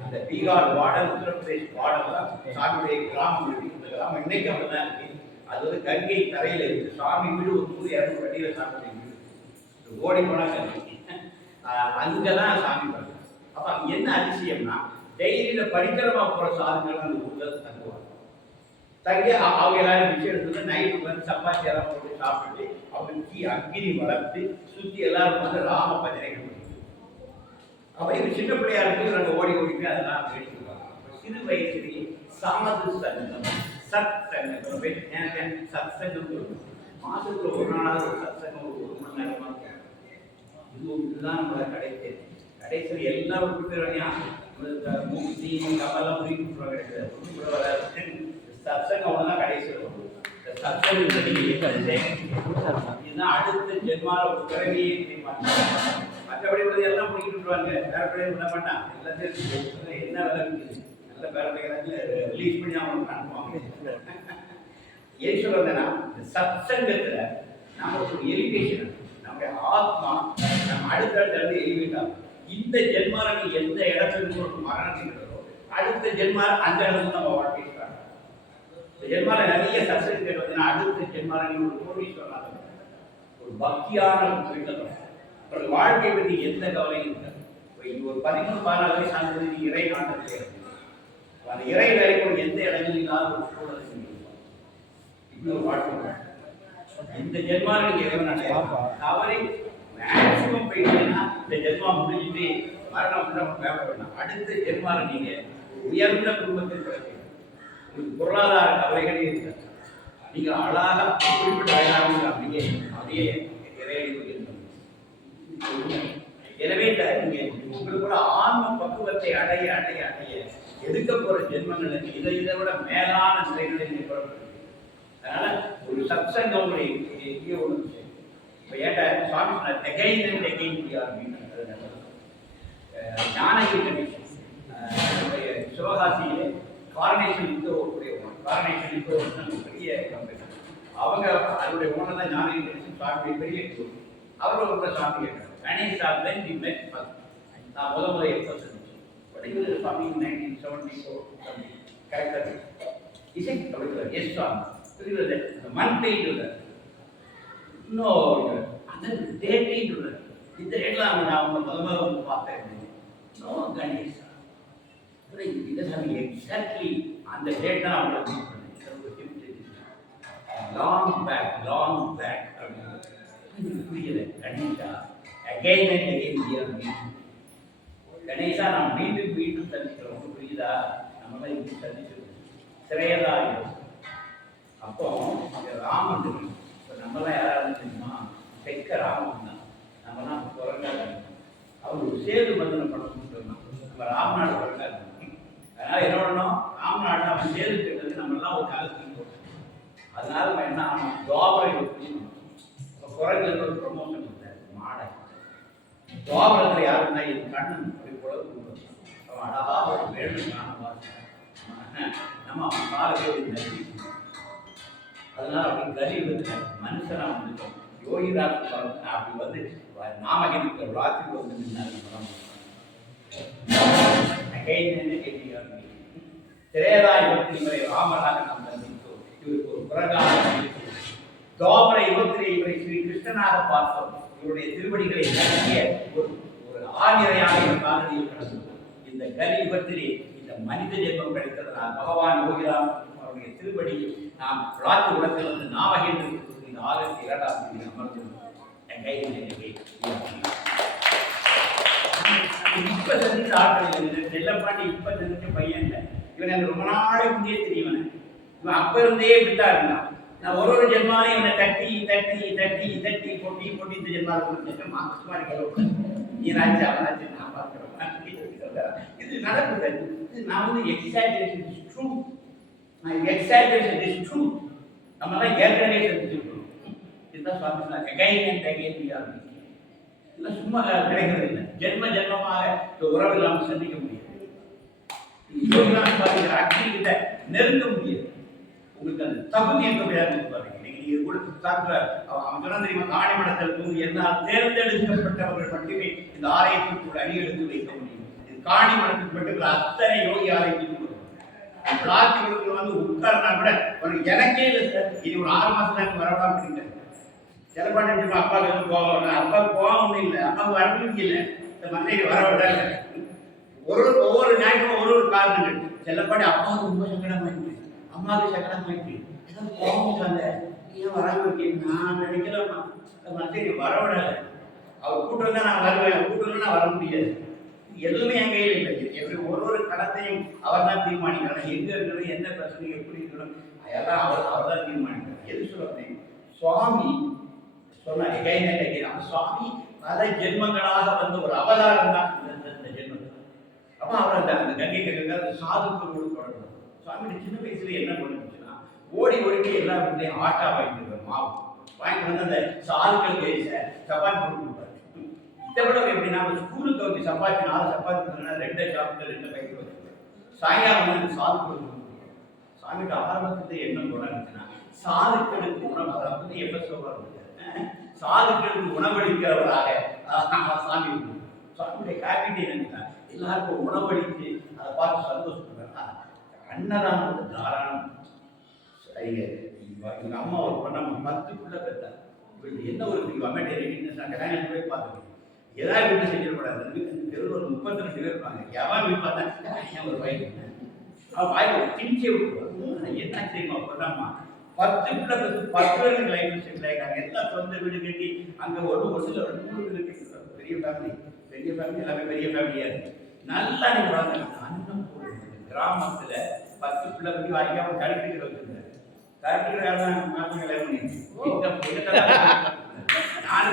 அந்த பீகார் பார்டர், உத்தரப்பிரதேஷ் பார்டர் தான் சாமியுடைய கிராமம் இருக்கு. இந்த கிராமம் இன்னைக்கு அப்படிதான் இருக்கு. அது வந்து கங்கை கரையில இருக்கு. சாமி வீடு ஒரு 100-200 அடியில சாமியுடைய வீடு. ஓடி போனா கங்கை, அங்கதான் சாமி வருது. அப்ப அங்க என்ன அதிசயம்னா, டெய்லியில பரிக்கிரமா போற சாதுகள் அந்த ஊர்ல தங்குவாங்க. தங்கி அவங்க எல்லாரும் பிச்சை எடுத்து நைட்டு வந்து சப்பாத்தி எல்லாம் போட்டு சாப்பிட்டு அவங்க அக்கினி வளர்த்து சுத்தி எல்லாரும் வந்து ராம பஜனைகள். அப்ப இது சின்ன பிள்ளையா இருக்கு, நாங்கள் ஓடி ஓடிட்டு அதெல்லாம் பேசிக்குவாங்க. சிறு வயசுலேயே சாது சங்கம், சத் சங்கம், சத் சங்கம் மாசத்துல ஒரு நாளாவது ஒரு சத் சங்கம் 1 மணி நேரமா இதுதான் நம்மள கடைசியில் எல்லாரும் கூப்பிடுறாங்க. மூர்த்தி கமலம் கூப்பிடுறாங்க. கிடையாது சத்சங்கம் ஒண்ணுதான் கடைசியில் வரும். இதுதான் அடுத்த ஜென்மால பிறவியே தெரியுமாங்க. மற்றபடி எல்லாம் முடிக்கிட்டு விட்டுருவாங்க, வேற பிள்ளைய விட மாட்டான். எல்லாத்தையும் என்ன வேலை இருக்குது நல்ல பேர ரிலீஸ் பண்ணி அவங்களுக்கு அனுப்புவாங்க. ஏன் சொல்றதுன்னா, சத்சங்கத்துல நாம ஒரு எலிவேஷன், நம்முடைய ஆத்மா நம்ம அடுத்தடுத்த எலிவேட் ஆகும். இந்த ஜென்மால நீ எந்த இடத்துல ஒரு மரணம் இருக்கிறதோ அடுத்த ஜென்மா அந்த இடத்துல நம்ம வாழ்க்கை ஸ்டார்ட். ஜென்மால நிறைய சத்சங்கம் கேட்பதுன்னா அடுத்த ஜென்மால நீ ஒரு கோடீஸ்வரனாக, ஒரு பக்தியான அப்புறம் வாழ்க்கையை பற்றி எந்த கவலையும் இருக்காது. ஒரு 13-14 வயசு ஆனது நீ இறை நாட்டத்தில் அந்த இறை வேலைக்கு எந்த இடங்களிலாவது ஒரு சூழலை செஞ்சிருப்பான். இன்னொரு வாழ்க்கை இந்த ஜென்மாவில் நீங்க எவ்வளவு தவறி மேக்சிமம் போயிட்டீங்கன்னா இந்த ஜென்மா முடிஞ்சுட்டு மரணம் நம்ம பேச வேண்டாம். அடுத்த ஜென்மாவில் நீங்க உயர்ந்த குடும்பத்தில் பிறகு பொருளாதார கவலைகளே இருக்காது. நீங்க அழகாக குறிப்பிட்ட அழகாக அப்படியே அப்படியே எனவே நீங்க உங்களுக்குள்ள ஆன்ம பக்குவத்தை அடைய அடைய அடைய எடுக்க போற ஜென்மங்களுக்கு இதை விட மேலான நிலைகளை நீங்க புறப்படுது. அதனால ஒரு சத்சங்கம் உங்களை எங்கேயோ ஒன்று இப்போ ஏட்ட சுவாமி சொன்னார் எகைன் அண்ட் எகைன் அப்படின்னு ஞானகிரி கணேசன் சிவகாசியிலே காரணேஷன் பெரிய கம்பெனி. அவங்க அதனுடைய ஓனர் தான் ஞானகிரி கணேசன் சுவாமி பெரிய குரு. அவர் ஒரு சாமி கேட்டார் கணேஷ் தான் தி மெட் நான் முதல்ல எப்போ சந்திச்சேன் படிக்கிறது சுவாமி 1974 கரெக்டாக இசை அப்படிங்கிறார் எஸ் சுவாமி புரிகிறது அந்த மண் பெயிண்ட் இன்னும் அந்த டேட்டையும் இந்த டேட்லாம் நான் அவங்க முதல்ல வந்து பார்த்தேன் நோ கணேஷ் எக்ஸாக்ட்லி அந்த டேட் தான் அவங்களை மீட் பண்ணேன். லாங் பேக் அப்படின்னு புரியல. Ganesha again and again Ganesha நாம் மீண்டும் சந்திக்கிறோம் புரியுதா? நம்மளாம் இப்படி சந்திச்சிருக்கோம் சிறையதா இருக்கும். அப்போ ராமன் இப்போ நம்மளாம் யாராவது தெரியுமா தெற்க ராமன் தான். நம்மலாம் குரங்கா அவர் ஒரு சேது பந்தனம் பண்ணணும்னு சொன்னோம். நம்ம ராமநாடு குரங்கா இருக்கணும். அதனால என்ன பண்ணணும் ராமநாடு அவன் சேது கேட்டது நம்மளாம் ஒரு காலத்துக்கு போட்டோம். அதனால நம்ம என்ன ஆகணும் துவாபரை இப்போ குரங்குக்கு ஒரு ப்ரொமோஷன் கொடுத்தாரு மாடை. துவாபரத்தில் யாருன்னா இது கண்ணன் அப்படி போல அவன் அழகாக ஒரு வேணும் காண நம்ம அவன் காலத்தில் நன்றி. அதனால அப்படி கலியுகத்துல மனுஷனா வந்துட்டோம். யோகிராஜ் அப்படி வந்து நாமகிரி ராத்திரி வந்து திரேதாயுகத்தில் இவரை ராமராக நாம் சந்தித்தோம். இவருக்கு ஒரு புறகாலம் துவாபர யுகத்திலே இவரை ஸ்ரீ கிருஷ்ணனாக பார்த்தோம். இவருடைய திருவடிகளை நம்பிய ஒரு ஆதிரையாக இவர் காலடியில் கிடந்தோம். இந்த கலியுகத்திலே இந்த மனித ஜென்மம் கிடைத்ததனால் பகவான் யோகிராம் அவருடைய திருவடியில் நாம் ராத்திரி உலகத்தில் வந்து நாமகேந்திரத்தில் இந்த ஆகஸ்ட் 2ஆம் தேதி அமர்ந்திருந்தோம். இப்ப தெரிஞ்ச ஆட்கள் செல்லப்பாண்டி இப்ப தெரிஞ்ச பையன் இல்லை. இவன் எனக்கு ரொம்ப நாளைக்கு முன்னே தெரியும். இவன் அப்ப இருந்தே இப்படித்தான் இருந்தான். நான் ஒரு ஜென்மாலையும் இவனை தட்டி கொட்டி இந்த ஜென்மாவில் கொடுத்துட்டு மாசமாரி கலவு நீ ராஜா அவனாச்சு நான் பார்க்கிறேன். இது நடக்குது. இது நான் வந்து exaggeration is true. Exaggeration is true. நம்மளாம் ஏற்கனவே தெரிஞ்சுக்கணும். இதுதான் சுவாமி சொன்னாங்க again and again we are meeting. இதெல்லாம் சும்மா கிடைக்கிறது இல்லை. ஜென்மமாக இந்த உறவு இல்லாமல் சந்திக்க முடியாது. அக்னிகிட்ட நெருங்க முடியாது. உங்களுக்கு அந்த தகுதி எங்க விளையாண்டு பாருங்க. நீங்க கூட சாப்பிட்டார் அவன் சொன்னா தெரியுமா காணி மடத்தில் தூங்கி என்னால் தேர்ந்தெடுக்கப்பட்டவர்கள் மட்டுமே இந்த ஆலயத்திற்குள் அடி எடுத்து வைக்க முடியும். இது காணி மடத்துக்கு மட்டும் அத்தனை யோகி ஆலயத்துக்கு பிளாஸ்டிக் வந்து உட்கார்னா கூட எனக்கே இல்லை சார். இது ஒரு 6 மாசம் தான் வரலாம் அப்படின்ட்டு சில பண்ணி அப்பாவுக்கு போவோம். அப்பாவுக்கு போகவும் இல்லை, அப்பாவுக்கு வரவும் இல்லை. இந்த மந்தைக்கு வர விட ஒவ்வொரு ஞாயிற்றுக்கும் ஒரு காரணங்கள். செல்லப்பாடி அப்பாவுக்கு ரொம்ப சங்கடமாயிட்டு, அம்மாவுக்கு சங்கடமாயிட்டு ஏதோ போவாங்க ஏன் வராமல் இருக்கீங்க. நான் நினைக்கலாமா மந்தைக்கு வர விடலை. அவர் கூட்டம் தான் நான் வருவேன், கூட்டம் நான் வர முடியாது. எதுவுமே என் கையில் இல்லை. எப்படி ஒரு கடத்தையும் அவர் தான் தீர்மானிக்கிறார். எங்க இருக்கிறது என்ன பிரச்சனை எப்படி இருக்கணும் அதெல்லாம் அவர் தான் தீர்மானிக்கிறார். எது சொல்றேன் சுவாமி சொன்னார் எகைன் அண்ட் அகைன். அந்த சுவாமி பல ஜென்மங்களாக வந்து ஒரு அவதாரம் தான் இந்த ஜென்மத்தில். அப்போ அவர் அந்த கங்கை கங்கை சாதுக்களோடு தொடர்பு. சுவாமி சின்ன வயசுல என்ன பண்ணுச்சுன்னா ஓடி எல்லா வீட்லையும் ஆட்டா வாங்கிட்டு மாவு வாங்கிட்டு வந்து அந்த சாதுக்கள் சப்பாத்தி போட்டு கொடுப்பாரு. இதை விட எப்படின்னா ஸ்கூலுக்கு வச்சு சப்பாத்தி 4 சப்பாத்தி பண்ணா 2 சாப்பிட்டு 2 கைக்கு வச்சுருவாரு. சாயங்காலம் வந்து சாதுக்களுக்கு சாமிக்கு ஆரம்பத்துக்கு என்ன போனாச்சுன்னா சாதுக்களுக்கு உணவு அதாவது எஃப்எஸ்ஓவா இருந்தது. சாதுக்களுக்கு உணவளிக்கிறவராக சாமி சாமியுடைய கேபிட்டே என்னன்னா எல்லாருக்கும் உணவளித்து அதை பார்த்து சந்தோஷப்படுறாங்க. அன்னதானம் வந்து தாராளம். எங்க அம்மா ஒரு பொண்ணு 10 பிள்ளை பெற்றார். என்ன ஒரு அமெரிக்கா நான் கல்யாணம் போய் பார்த்துருக்கேன். ஏதாவது வீட்டு செஞ்சிடக்கூடாது. தெருவில் ஒரு 32 பேர் இருப்பாங்க. எவன் வீட்டு பார்த்தா ஒரு வயது அவன் வாய்ப்பு திணிச்சே விட்டுருவான். என்ன தெரியுமா பொண்ணம்மா 10 பிள்ளை 10 பேருக்கு லைஃப் செட்டில் ஆகிட்டாங்க. எல்லாம் சொந்த வீடு கட்டி அங்கே ஒரு சில 2 வீடு கட்டி பெரிய ஃபேமிலி எல்லாமே பெரிய ஃபேமிலியா இருக்கு. நல்லா நீங்க வளர்ந்தாங்க. அண்ணன் கிராமத்துல 10 பிள்ளை கட்டி வாங்கி அவன் கரெக்டுகிற வச்சிருந்தாரு. கரெக்டுகிறாங்க நானும்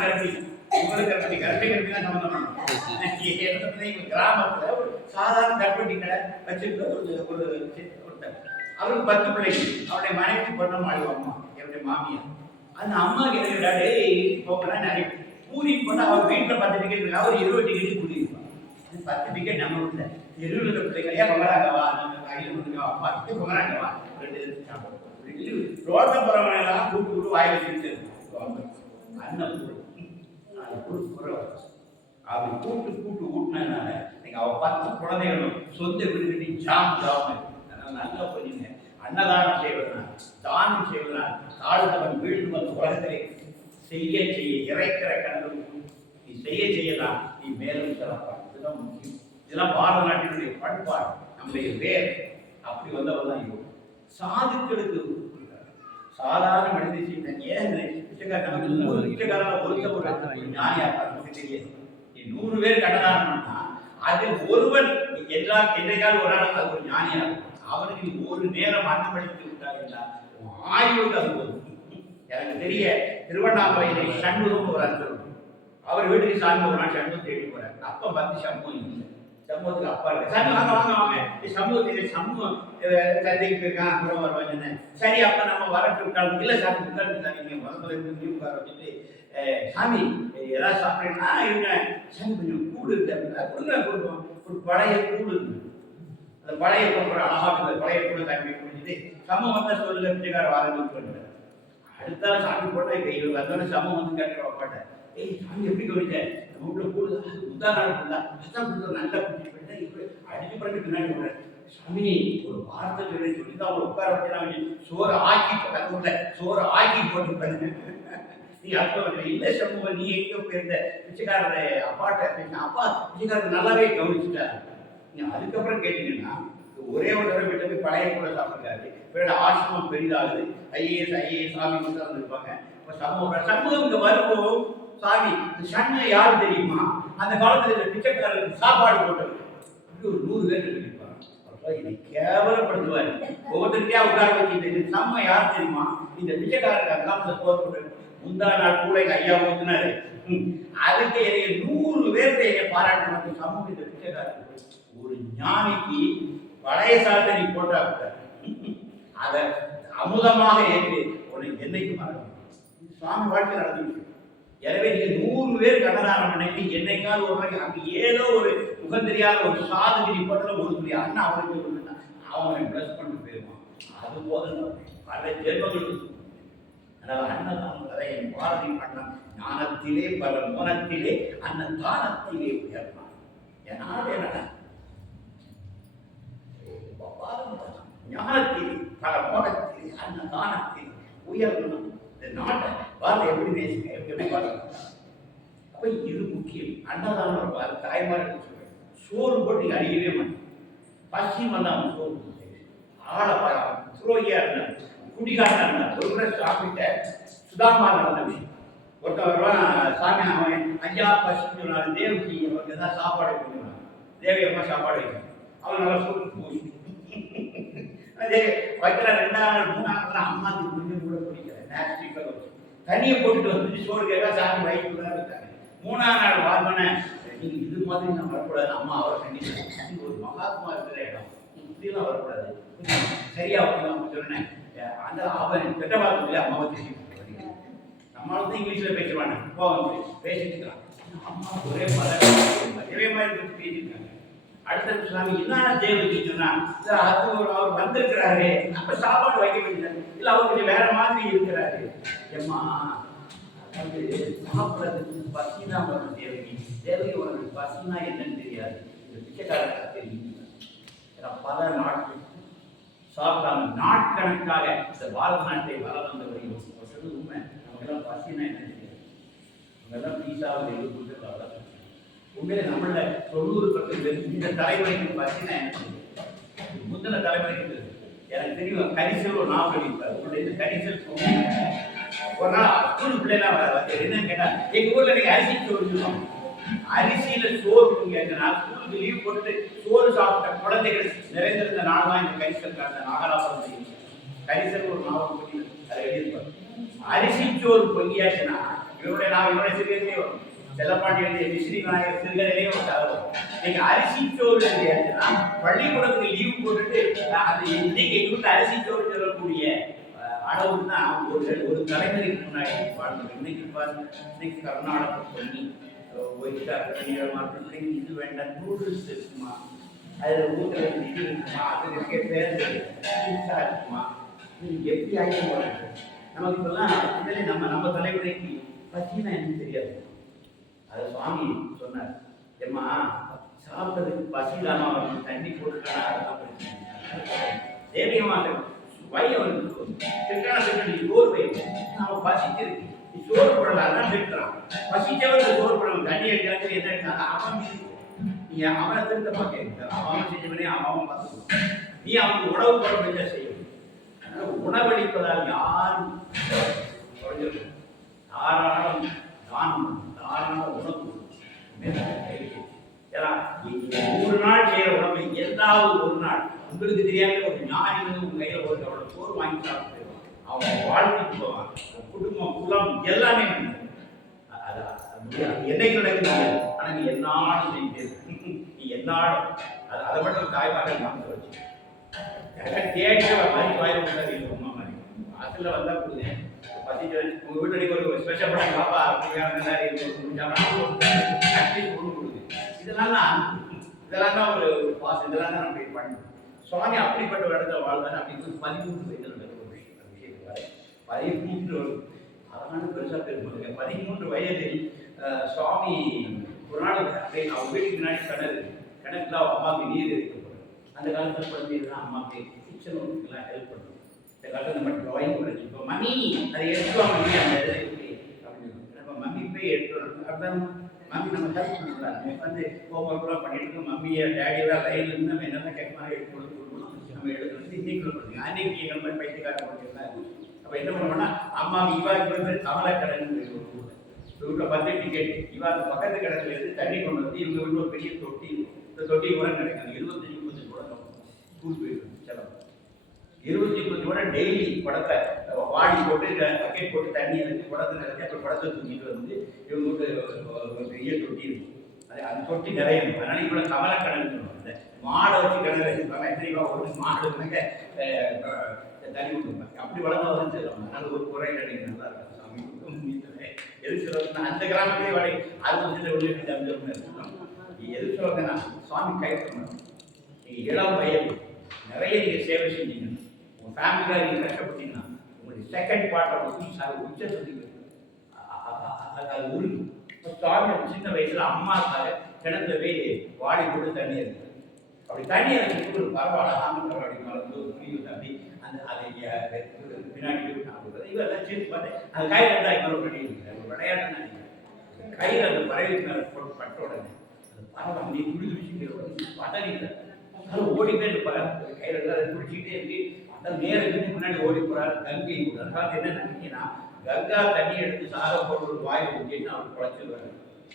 கரெக்டி உங்களுக்கு கரெக்டி தான் சம்பந்தம். கிராமத்துல ஒரு சாதாரண கற்பட்டி கடை வச்சிருக்க ஒரு அவருக்கு 10 பிள்ளைங்க. அவருடைய மனைவி பொண்ணு ஆடுவாங்க என்னுடைய மாமியார். அந்த அம்மா கேட்டாடே போகலாம் நிறைய பூரி போனா அவர் வீட்டில் 10 டிக்கெட் இருக்கு. அவர் 20 டிக்கெட் கூட்டியிருப்பாங்க. 10 டிக்கெட் நம்ம வீட்டுல 20 பிள்ளைங்க பொங்கலாங்கவா கையில் அப்பா பொங்கலாங்கவா 2 சாப்பிடுவோம். ரோட்ட போறவனெல்லாம் கூட்டு வாயில செஞ்சு அண்ணன் அப்படி கூட்டு ஊட்டினால நீங்க அவ 10 குழந்தைகளும் சொந்த வீடு கட்டி ஜாம் நல்லா புரியுங்க. அன்னதானம் செய்வதனால் தானம் செய்வதனால் தாழ்ந்தவன் வீழ்ந்து வந்து உலகத்திலே செய்ய இறைக்கிற கணக்கு நீ செய்யலாம் நீ மேலும் சிறப்பான். இதுதான் முக்கியம். இதெல்லாம் பாரத நாட்டினுடைய பண்பாடு, நம்முடைய வேர். அப்படி வந்தவர் தான் இவங்க. சாதுக்களுக்கு சாதாரண மனித செய்ய ஏன் பிச்சைக்காரன் ஒருத்த ஒரு ஞானியா நமக்கு தெரியாது. 100 பேர் கண்ணதானம் பண்ணா அது ஒருவன் என்றைக்காவது ஒரு நாள் அது ஒரு ஞானியா இருக்கும். அவனுக்கு ஒரு நேரம் அன்னமளித்து விட்டார் என்றால் ஆய்வுக்கு அது போதும். எனக்கு தெரிய திருவண்ணாமலையிலே சண்முகம் ஒரு அன்பர், அவர் வீட்டுக்கு சாமி ஒரு நாள் சண்முகம் தேடி போறார். அப்ப பார்த்து சண்முகம் இல்லை, சமூகத்துக்கு அப்பா இருக்கு. சரி வாங்க சமூகத்துக்கு சமூகம் சந்தைக்கு போயிருக்கான், அப்புறம் வருவாங்க. சரி அப்ப நம்ம வரட்டு விட்டாலும் இல்லை சாமி உட்கார்ந்து சாமி முதல்ல உட்கார வச்சுட்டு சாமி ஏதாவது சாப்பிட்றீங்கன்னா இருங்க சாமி கொஞ்சம் கூடு இருக்கு அப்படின்னா கொடுப்போம். ஒரு பழைய கூடு இருக்கு, அந்த பழைய கூட அழகாக பழைய கூட சாமி குடிச்சிட்டு சமூகம் தான் சொல்லுங்க பிச்சைக்கார வாரம் பண்ணுறேன். அடுத்த சாமி போட்டா இப்போ வந்தோடனே சமூகம் வந்து கேட்கிற அப்பாட்ட ஏய் சாமி எப்படி கவனிச்ச நம்ம வீட்டில் கூடு முந்தா நாள் இருந்தா அதான் நல்லா குடிச்சு போயிட்டேன். இப்போ அடிச்சு பிறகு பின்னாடி போடுறேன் சாமி ஒரு வார்த்தை சொல்லி தான் அவங்க உட்கார வச்சு சோறு ஆக்கி போட்டாங்க, சோறு ஆக்கி போட்டு நீ அப்போ இல்லை சமூகம் நீ எங்கே போயிருந்த பிச்சைக்காரரை அப்பாட்ட அப்பா பிச்சைக்காரர் நல்லாவே கவனிச்சுட்டாரு. அதுக்கப்புறம் கேட்டீங்கன்னா ஒரே ஒரு தடவை வீட்டில் போய் பழைய கூட சாப்பிட்ருக்காரு. இவரோட ஆசிரமம் பெரிதாகுது, ஐஏஎஸ் சாமி தான் இருப்பாங்க. இப்போ சமூகம் இங்கே வரும்போது சாமி சன்னை யாரு தெரியுமா, அந்த காலத்தில் இந்த பிச்சைக்காரருக்கு சாப்பாடு போட்டது ஒரு 100 பேர் இருப்பாங்க. இதை கேவலப்படுத்துவார். ஒவ்வொருத்தருக்கையா உட்கார வச்சுட்டு சம்ம யார் தெரியுமா, இந்த பிச்சைக்காரருக்கு அந்த காலத்தில் சோறு போட்டு முந்தா நாள் கூட எங்கள் ஐயா ஊத்துனாரு. அதுக்கு என்னைய 100 பேர்த்த என்னை பாராட்டு சமூக இந்த பிச்சைக்காரருக்கு ஒரு ஞானிக்கு பழைய சாட்டை நீ போட்டா அதை அமுதமாக ஏற்று உன்னை என்னைக்கு மறக்கணும். சுவாமி வாழ்க்கை நடந்துச்சு. எனவே நீங்க 100 பேர் கண்ணதானம் பண்ணி என்னைக்காவது ஒரு நாளைக்கு அங்கே ஏதோ ஒரு முகம் தெரியாத ஒரு சாதுகிரி போட்டல ஒரு புரிய அண்ணா அவருக்கு அவனை பிளஸ் பண்ணிட்டு போயிருவான். அது போதும் பல ஜென்மங்களுக்கு. அதனால அன்னதானம் கதை என் பாரதி பண்ணான். ஞானத்திலே பல மோனத்திலே அண்ணன் தானத்திலே உயர்ந்தான். என்ன ஞானத்திலே பல மோனத்திலே அண்ணன் தானத்திலே உயர்ந்தான். இந்த நாட்டை வார்த்தை எப்படி பேசுங்க எப்படி பாருங்க. அப்ப இது முக்கியம். அன்னதானம் தாய்மார்கள் சொல்றேன், சோறு போட்டு அடிக்கவே மாட்டேன். பசி வந்தான் சோறு ஆளை துரோகியா இருந்தார், குடிகாரனா இருந்தார். ஒரு முறை சாப்பிட்ட சுதாமா நடந்த விஷயம். ஒருத்தவர்லாம் சாமி அவன் ஐயா பசின்னு சொன்னாரு. தேவகி அவருக்கு ஏதாவது சாப்பாடு கொடுக்குறாங்க. தேவி அம்மா சாப்பாடு வைக்கணும். அவன் நல்லா சோறு போய் வைக்கிற 2 நாள் 3 நாள் அம்மாக்கு கொஞ்சம் கூட பிடிக்கல. நேச்சுரல் வச்சு தண்ணியை போட்டுட்டு வந்து சோறு கேட்க சாமி வயிற்று தான் இருக்காங்க. 3ஆம் நாள் வாழ்வன நீங்க இது மாதிரி நான் வரக்கூடாது. அம்மா அவரை கண்டிப்பாக ஒரு மகாத்மா இருக்கிற இடம் இப்படிலாம் வரக்கூடாது. சரியா அவங்க சொன்னேன். அந்த அவன் பெற்றவாதம் அம்மாவை தெரியும். நம்மளால தான் இங்கிலீஷ்ல பேசுவாங்க. பேசிட்டு இருக்கான். அம்மா ஒரே மாதிரி பேசியிருக்காங்க. அடுத்த சாமி என்ன தேவகி சொன்னா அது அவர் வந்திருக்கிறாரு, அப்ப சாப்பாடு வைக்க வேண்டியது இல்லை, அவர் கொஞ்சம் வேற மாதிரி இருக்கிறாரு. ஏம்மா அதாவது சாப்பிட்றதுக்கு பசிதான் வரும். தேவகி உனக்கு பசினா என்னன்னு தெரியாது. இந்த பிச்சைக்காரருக்கு தெரியும். பல நாட்கள் சாப்பிட்டாங்க. நாட்கணக்காக இந்த பாரத நாட்டை வள வந்தவரையும் சொல்றது உண்மை. நமக்கெல்லாம் பசினா என்னன்னு தெரியாது. அவங்கெல்லாம் பீஸாவில் எதிர்கொண்டு உண்மையிலே நம்மள 90% இந்த தலைமுறைக்கு பசினா என்ன, முந்தின தலைமுறைக்கு எனக்கு தெரியும் கரிசல் ஒரு நாவல் எழுதிப்பார். உங்களுடைய இந்த கரிசல் ஒரு நாள் ஸ்கூல் பிள்ளைலாம் என்னன்னு கேட்டா எங்க ஊர்ல நீங்க அரிசி சோறு சொல்லுவாங்க. அரிசியில சோறு பொங்கியாச்சுன்னா ஸ்கூலுக்கு லீவ் போட்டு சோறு சாப்பிட்ட குழந்தைகள் நிறைந்திருந்த நாள் தான் இந்த கரிசல் காட்ட நாகலாபுரம் செய்யும். கரிசல் ஒரு நாவல் பொங்கி அதை எழுதியிருப்பார். அரிசி சோறு பொங்கியாச்சுன்னா இவருடைய சிறுகதையே வரும். செல்லப்பாண்டி எழுதிய மிஸ்ரி நாயகர் சிறுகதையிலே ஒரு கதை வரும். நீங்க அரிசி சோறு எழுதியாச்சுன்னா பள்ளிக்கூடத்துக்கு லீவ் போட்டுட்டு அது இன்னைக்கு எங்க வீட்டு அரிசி சோறு சொல்லக்கூடிய அளவுக்கு தான் ஒரு தலைமுறைக்கு முன்னாடி வாழ்ந்தது. இன்னைக்கு கர்நாடகம் பண்ணி இது வேண்டாம் நூடுல்ஸ் இருக்குமா, அதுல ஊத்துல இது இருக்குமா, அது இருக்க பேர் இருக்குமா, எப்படி ஆகிடும் நமக்கு இப்பெல்லாம் இதிலே நம்ம தலைமுறைக்கு பத்தினா எனக்கு தெரியாது. அது சுவாமி சொன்னார், ஏம்மா சாப்பிட்றதுக்கு பசிதாமா தண்ணி போட்டுட்டானா அதெல்லாம் பிரச்சனை தேவியமாக வய வந்து சோறு வை அவன் பசிச்சிருக்கு சோறு போடல அதான் திட்டுறான். பசிச்சவன் சோறு போடலாம் தண்ணி அடிக்காது என்ன இருக்காங்க அவன் நீ அவனை திருத்த பார்க்க அவன் செஞ்சவனே அவன் பார்த்துக்கணும். நீ அவனுக்கு உணவு போட முடிஞ்சா செய்யணும். அதனால உணவளிப்பதால் யாரும் தாராளம் தானம் தாராள உணவு. ஏன்னா ஒரு நாள் செய்யற உணவு எந்தாவது ஒரு நாள் உங்களுக்கு தெரியாம ஒரு ஞானி வந்து உங்க கையில ஒரு அவளோட சோறு வாங்கி சாப்பிட்டு அவங்க வாழ்க்கைக்கு போவாங்க. குடும்பம் குலம் எல்லாமே என்னைக்கு நடக்குது. ஆனா நீ என்னாலும் செஞ்சு நீ என்னாலும் அதை மட்டும் தாய்மார்கள் மனசு வச்சு கேட்டு மாதிரி வாயில் கொடுத்தாரு அம்மா மாதிரி அதுல வந்தா கொடுங்க பத்தி உங்க வீட்டுக்கு ஒரு ஸ்பெஷல் பண்ணி பாப்பா கொடுக்குது. இதெல்லாம் தான் ஒரு பாஸ். இதெல்லாம் தான் நம்ம பண்ணணும். சுவாமி அப்படிப்பட்ட ஒரு இடத்துல வாழ்ந்தாரு. அப்படி 13 வயதில் நடக்கிற ஒரு விஷயத்துக்காக 13 அதனால பெருசா பேர் 13 வயதில் சுவாமி ஒரு நாள் அவங்க வீட்டுக்கு முன்னாடி கிணத்துல அம்மாவுக்கு நீர் எடுக்கப்படும். அந்த காலத்தில் குழந்தைகள்லாம் அம்மாவுக்கு கிச்சன் ஒர்க்குலாம் ஹெல்ப் பண்ணும். இந்த காலத்தில் நம்ம ட்ராயிங் பண்ணி இப்போ மம்மி அதை எடுத்துவாங்க அந்த அப்படின்னு நம்ம மம்மி போய் எடுத்துறோம். அப்படிதான் மம்மி நம்ம ஹெல்ப் பண்ணலாம். நம்ம வந்து ஹோம்ஒர்க்லாம் பண்ணிட்டு இருக்கோம். மம்மியை டேடியெல்லாம் லைனில் இருந்து நம்ம என்னென்ன கேட்கணும் எடுத்து கொடுக்கணும் நம்ம எடுக்கணும். இன்னைக்கு பண்ணுங்க அன்னைக்கு எங்கள் மாதிரி பைத்தியக்கார குழந்தைகள்லாம் இருக்கும். அப்போ என்ன பண்ணுவோம்னா அம்மா இவா பேர் கமலக்கடன் வீட்டில் 10 டிக்கெட் இவா அந்த பக்கத்து கிடத்துல இருந்து தண்ணி கொண்டு வந்து இவங்க வீட்டில் ஒரு பெரிய தொட்டி. இந்த தொட்டி கூட நடக்காது. 25-30 கூட ஸ்கூல் போயிருக்கு செலவு. 25-30 கூட டெய்லி குடத்தை வாடி போட்டு பக்கெட் போட்டு தண்ணி இறக்கி குடத்தை நிறச்சி அப்புறம் குடத்தை தூக்கிட்டு வந்து இவங்க வீட்டு ஒரு பெரிய தொட்டி இருக்கும். அது அந்த தொட்டி நிறைய இருக்கும். அதனால இவ்வளோ கமலக்கடன் சொல்லுவாங்க. இந்த மாடை வச்சு கிணறு வச்சுருப்பாங்க. எத்தனை ரூபா ஒரு மாடு தண்ணி கொடுத்துருப்பாங்க. அப்படி வளர்ந்தா வந்து சொல்லுவாங்க. அதனால ஒரு குறை கிடையாது. நல்லா இருக்கும். சாமி எது சொல்லுவாங்க அந்த கிராமத்திலே வரை 60 உள்ளிட்டு இருக்கணும். எது சொல்லுவாங்கன்னா சுவாமி கைப்பற்றணும். நீங்கள் இளம் வயது நிறைய நீங்கள் சேவை செஞ்சீங்கன்னா உங்கள் ஃபேமிலியாக நீங்கள் கஷ்டப்பட்டீங்கன்னா உங்களுடைய செகண்ட் பார்ட் ஆஃப் அது உச்சத்துக்கு அது உருகும். இப்போ சுவாமி சின்ன வயசுல அம்மாக்காக கிணத்துல போய் வாடி போட்டு தண்ணி இருக்கு. அப்படி தண்ணி இறக்கி ஒரு பரவாயில்ல அப்படி மறந்து ஒரு புரியும் தம்பி அந்த அதை பின்னாடி இவெல்லாம் சேர்த்து பார்த்து அந்த கையில் இருந்தால் இன்னொரு பண்ணி ஒரு விளையாட்டு நினைக்கிறேன். கையில் அந்த பறவை மேலே போட்டு பட்ட உடனே அந்த பறவை நீ குடிச்சு பதறிஇல்லை. அதனால ஓடி போய் இருப்பாரு கையில் இருந்தால் அதை குடிச்சிக்கிட்டே இருக்கு. அந்த நேரத்துக்கு முன்னாடி ஓடி போறாரு. கங்கை அதனால என்ன நினைக்கிறீங்கன்னா கங்கா தண்ணி எடுத்து சாக போட்டு ஒரு வாயை ஊற்றிட்டு அவர் குழைச்சிருவாரு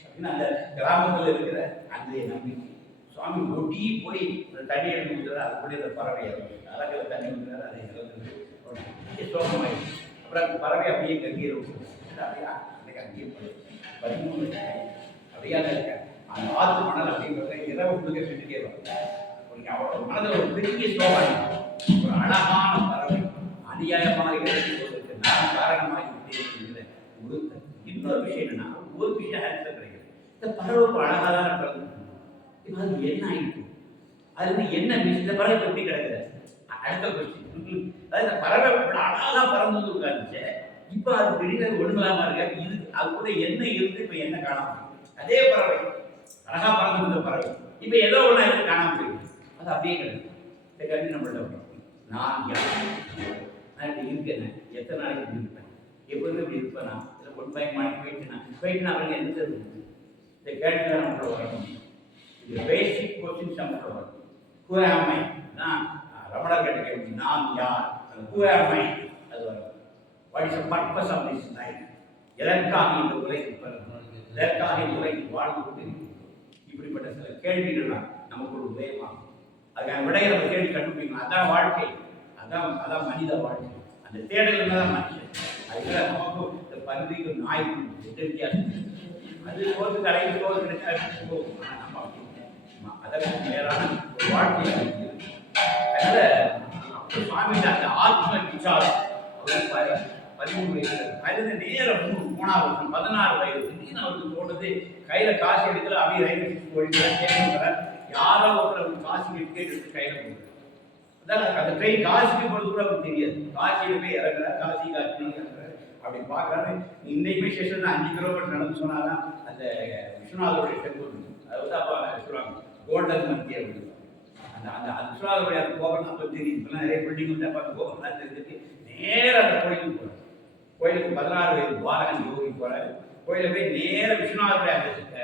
அப்படின்னு அந்த கிராமத்தில் இருக்கிற அந்த நம்பிக்கை. சுவாமி ஒட்டி போய் அந்த தண்ணி எடுத்து ஊற்றுறாரு. அது கூட அந்த பறவை அழகில் தண்ணி ஊற்றுறாரு. அதை இழந்து சோகமாயிடுச்சு. அப்புறம் பறவை அப்படியே கங்கீர் அப்படியே அங்கேயே 13 அப்படியே இருக்க அந்த ஆத்து மணல் அப்படிங்கிறத இரவு முழுக்க சுட்டுக்கே வரும். அவரோட மனதில் ஒரு பெரிய சோகம். ஒரு அழகான பறவை அநியாயமாக இறக்குவதற்கு நான் காரணமாக உடுத்த. இன்னொரு விஷயம் என்னன்னா ஒரு விஷயம் ஆன்சர் கிடைக்கிறது. இந்த பறவைக்கு அழகான பறவை இப்போ அது என்ன ஆயிடுச்சு? அது வந்து என்ன விஷயம்? இந்த பறவை எப்படி கிடக்குது? அடுத்த கொஸ்டின். அதாவது இந்த பறவை அழகாக பறந்து வந்து உட்காந்துச்சு. இப்போ அது திடீர்னு ஒழுங்கலாமா இருக்க இது அது கூட என்ன இருந்து இப்போ என்ன காணாம அதே பறவை அழகா பறந்து இருந்த பறவை இப்போ ஏதோ ஒன்றா இருக்கு காணாம போயிடுச்சு. அது அப்படியே கிடையாது. இந்த கல்வி நம்மள்ட்ட நான் நான் இப்படி இருக்கேன். எத்தனை நாளைக்கு இப்படி இருப்பேன்? எப்போதுமே இப்படி இருப்பேனா? இல்லை ஒன் பை மாடி போயிட்டுனா அவருக்கு எந்த தெரியும்? இந்த கேட்டுதான் நம்மளோட வரணும். இது பேசிக் கொஸ்டின்ஸ் நம்மளோட வரும். கூறாமை நான் ரமணர் கேட்ட கேள்வி நாம் யார், who am I, அது வரும். What is the purpose of this life? எதற்காக இந்த உலகில் பிறந்தோம், எதற்காக இந்த உலகில் வாழ்ந்து கொண்டிருக்கிறோம்? இப்படிப்பட்ட சில கேள்விகள் தான் நமக்கு ஒரு உதயமாகும். அதுக்கான விடையை நம்ம தேடி கண்டுபிடிக்கணும். அதான் வாழ்க்கை, அதான் மனித வாழ்க்கை. அந்த தேடல் தான் மனுஷன். அதுக்காக நமக்கும் இந்த பன்றிக்கும் நாய்க்கும் எந்த வித்தியாசம்? அது சோறு கடையில் சோறு கிடைச்சா போகும். ஆனால் நம்ம அப்படி அதற்கு நேரான ஒரு வாழ்க்கையை அதனால சுவாமி அந்த ஆத்ம விசாரம் அவர் 13 வயசு அதுல நேரம் 3வது 16 வயது திடீர்னு அவருக்கு தோணுது, கையில காசு எடுக்கல, அப்படியே ரயில் போயிட்டு யாரோ ஒருத்தர் காசு கேட்டு கையில போடுறாரு. அதான் அந்த ட்ரெயின் காசிக்கு போறது கூட அவருக்கு தெரியாது. காசியில போய் இறங்குறாரு, காசி அப்படி பார்க்கறாரு. இன்னைக்குமே ஸ்டேஷன் 5 கிலோமீட்டர் நடந்து சொன்னாதான் அந்த விஸ்வநாதருடைய டெம்பிள். அதாவது அப்பா சொல்லுவாங்க கோல்டன் மந்தி அப்படின்னு. அந்த விஸ்வநாதருடைய அந்த கோபுரம் அப்போ தெரியும். இப்பெல்லாம் நிறைய பில்டிங் வந்து அப்போ அந்த கோபுரம் தெரிஞ்சுட்டு நேராக அந்த கோயிலுக்கு போறாரு. கோயிலுக்கு 16 வயது துவாரகன் யோகி போறாரு. கோயில போய் நேர விஸ்வநாதருடைய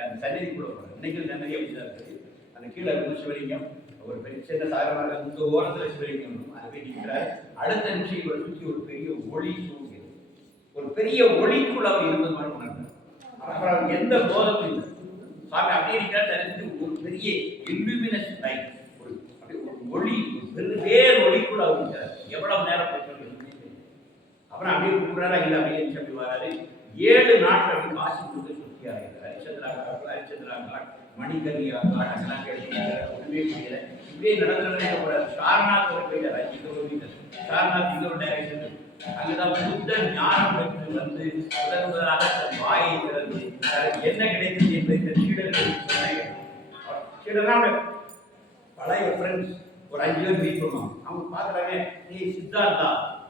அந்த சன்னதி கூட போறாரு. இன்னைக்கு நிறைய விஷயம் இருக்குது. அந்த கீழே சிவலிங்கம் ஒரு பெரிய சின்ன சாகரமாக இந்த ஓரத்தில் சிவலிங்கம் அதை போய் நிற்கிறார். அடுத்த நிமிஷம் இவரை சுற்றி ஒரு பெரிய ஒளி சூழ்கிறது. ஒரு பெரிய ஒளிக்குள் அவர் இருந்தது மாதிரி உணர்ந்தார். அப்புறம் அவர் எந்த போதமும் இல்லை. சாமி அப்படியே இருக்கிறார். தெரிஞ்சு ஒரு பெரிய இல்யூமினஸ் லைட், ஒரு அப்படியே ஒரு ஒளி, வேறு ஒளிக்குள் அவர் இருக்கிறார். எவ்வளவு நேரம் போயிட்டு அப்புறம் அப்படியே கூப்பிடுறாரா இல்லை அப்படியே சொல்லி வராரு. 7 நாட்கள் அப்படி காசு கொடுத்து சுற்றி ஆகிறார். ஹரிச்சந்திராங்களா மணிகர்ணியாங்களா அதெல்லாம் கேட்கிறார். ஒன்றுமே புரியல. இப்படியே நடந்துட்டு சாரநாத் ஒரு போயிட்டார். இங்க ஒரு மீட்டர் சாரநாத் இங்க ஒரு டைரக்ஷன். அங்கதான் புத்த ஞானம் பெற்று வந்து முதலாக தன் வாயை திறந்து என்ன கிடைத்தது என்பதை சீடர்கள் பழைய ஃப்ரெண்ட்ஸ் ஒரு 5 பேர் மீட் பண்ணுவாங்க. அவங்க பார்க்குறாங்க, நீ சித்தார்த்தா,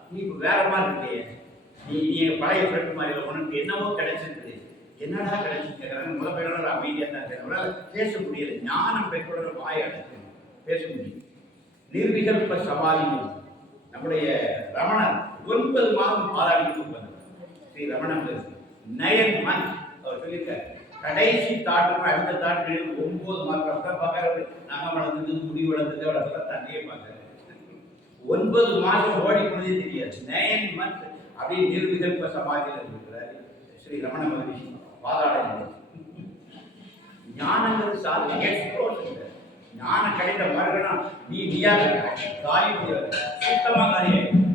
நீ இப்போ வேற மாதிரி இருக்கே, நீ பழைய ஃப்ரெண்ட் மாதிரி உனக்கு என்னவோ கிடைச்சிருக்குது. என்னடா கிடைச்சிருக்கு கேட்குறாங்க. முதல் பேரோட அமைதியாக தான் இருக்கு. அவரால் பேச முடியல. ஞானம் பெற்றோட வாய் அடைக்கணும், பேச முடியும். நிர்விகல்ப சமாதி நம்முடைய ரமணர் 9 மாதம் பாதாடிட்டு வந்தார். ஸ்ரீ ரமணன் 9 months அவர் சொல்லியிருக்கார். கடைசி தாட்டுக்கும் அடுத்த தாட்டு 9 மாதம் தான் பார்க்கறது. நாங்கள் வளர்ந்தது, முடி வளர்ந்தது, அவரை தண்ணியே பார்க்கறது. 9 மாதம் ஓடி போனதே தெரியாது. 9 months அப்படியே நிர்விகல்ப சமாதியில் இருக்கிறார் ஸ்ரீ ரமண மகரிஷி. பாதாள ஞானங்கிறது சாதனை எக்ஸ்ப்ளோஷன். ஞானம் கிடைத்த மறுகணம் நீயா காலி சுத்தமாக காலியாயிடும்.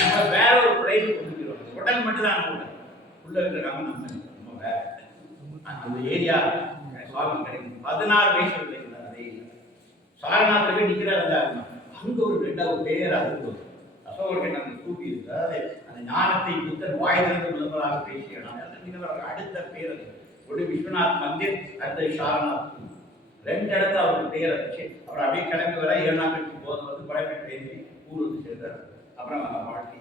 நம்ம வேற ஒரு பிளேட் கொடுத்துக்கிறோம். உடல் மட்டும் தான் உள்ள இருக்கிறாங்க. நம்ம வேற அந்த ஏரியா சுவாமி கிடைக்கும். 16 வயசு கிடைக்கிறார். அதே சாரநாத்திற்கு நிற்கிறார். அங்க ஒரு 2வது பேர் அது அசோகர்கள் அந்த கூப்பி இருக்கு. அதாவது அந்த ஞானத்தை புத்தர் வாய்திலிருந்து முதல்வராக பேசியணும். அடுத்த பேர் அது ஒரு விஸ்வநாத் மந்திர், அடுத்த சாரநாத். 2 இடத்துல அவருக்கு பேர் இருந்துச்சு. அப்புறம் அப்படியே கிளம்பி வர 7 நாட்களுக்கு போதும் வந்து படைப்பேற்றி ஊர் வந்து சேர்ந்தார். அப்புறம் வாழ்க்கை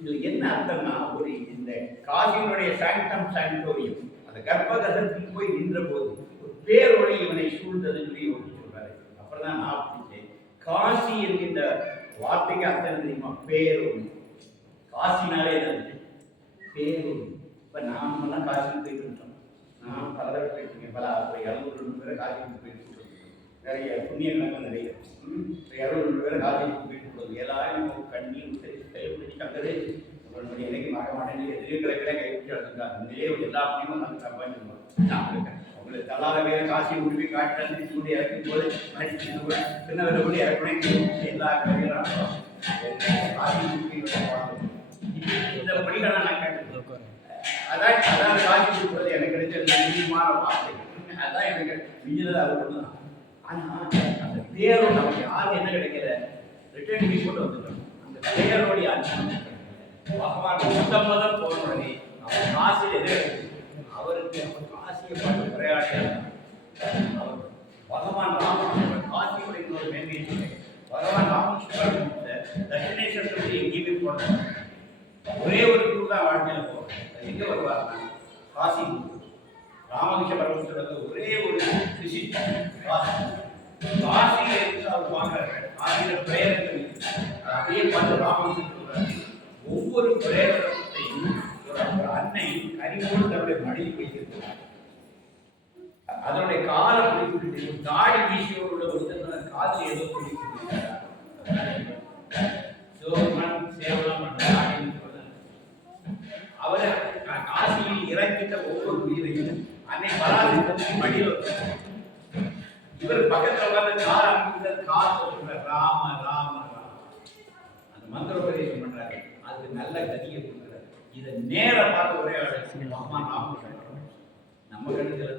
இது என்ன அர்த்தம்னா, ஒரு இந்த காசியினுடைய சாங்டம் சாங்டோரியம் அந்த கர்ப்பகதத்தில் போய் நின்ற போது ஒரு பேரொழி இவனை சூழ்ந்ததுன்னு சொல்லி சொல்றாரு. அப்புறம் தான் நான் பிடிச்சேன். காசி என்கின்ற வார்த்தைக்கு அர்த்தம் தெரியுமா? பேரொழி. காசினாலே என்னது? பேரொழி. இப்போ நாமெல்லாம் காசிக்கு போயிட்டு இருக்கோம். நான் பல தடவை போயிருக்கேன். பல 200 பேரை காசிக்கு போயிட்டு நிறைய புண்ணிய கணக்கு நிறைய 200 பேரை காசிக்கு போயிட்டு கொடுக்குது. எல்லாரும் கண்ணீர் கைப்பிடிச்சு அங்கே உங்களுடைய இலைக்கு மறக்க மாட்டேன். எதிர்களை கைப்பிடிச்சு எடுத்துருக்காங்க. உண்மையிலே எல்லா புண்ணியமும் நாங்கள் சம்பாதிச்சிருக்கோம். உங்களுக்கு தள்ளாத பேரை காசி உருவி காட்டு கூட இறக்கும் போது சின்ன விலை கூட இறக்கணும். எல்லா கலைகளும் காசி இந்த படிகளை நான் கேட்டு அதான் காசி கொடுக்குறது எனக்கு கிடைச்ச முக்கியமான வார்த்தை. அதான் எனக்கு மிஞ்சது அது ஒன்று தான். ஆனால் அந்த பேரோட நமக்கு யாருக்கு என்ன கிடைக்கிற ரிட்டர்ன் கொண்டு வந்துட்டோம். அந்த பேரோடைய அர்த்தம் பகவான் முதல் போன உடனே அவர் காசியில் எது அவருக்கு காசியை பார்த்து உரையாடினார். அவர் பகவான் ராமகிருஷ்ணன் காசியுடைய இன்னொரு மேன்மையை சொன்னேன். பகவான் ராமகிருஷ்ணன் தட்சிணேஸ்வரத்துக்கு எங்கேயுமே போனார். ஒரே ஒரு குரு தான் வாழ்க்கையில் போவார். எங்கே வருவார்னா காசி. ராமகிருஷ்ண பரமேஸ்வரருக்கு ஒரே ஒரு ரிஷி காசி. காசியில் இருந்து அவர் பார்க்குறாரு. காசியில் பிரேரங்கள் அப்படியே பார்த்து ராமகிருஷ்ணன் சொல்றாரு. ஒவ்வொரு பிரேரத்தையும் அன்னை கனிவோடு தன்னுடைய மடியில் வைத்திருக்கிறார். அதனுடைய காலம் குறிப்பிட்டு தாடி வீசியோடு உள்ள ஒருத்தர் காதில் ஏதோ குறிப்பிட்டிருக்கிறார். சிவபெருமான் சேவலாம் பண்றாங்க. அவரை காசியில் இறக்கிட்ட ஒவ்வொரு உயிரையும் அன்னை பராசக்தி மடியில் வச்சார். இவர் பக்கத்துல வந்து காசு ராம ராம ராம அந்த மந்திர உபதேசம் பண்றாரு. அதுக்கு நல்ல கதியை கொடுக்குறாரு. இதை நேர பார்த்து ஒரே அம்மா நாம நம்ம கருத்துல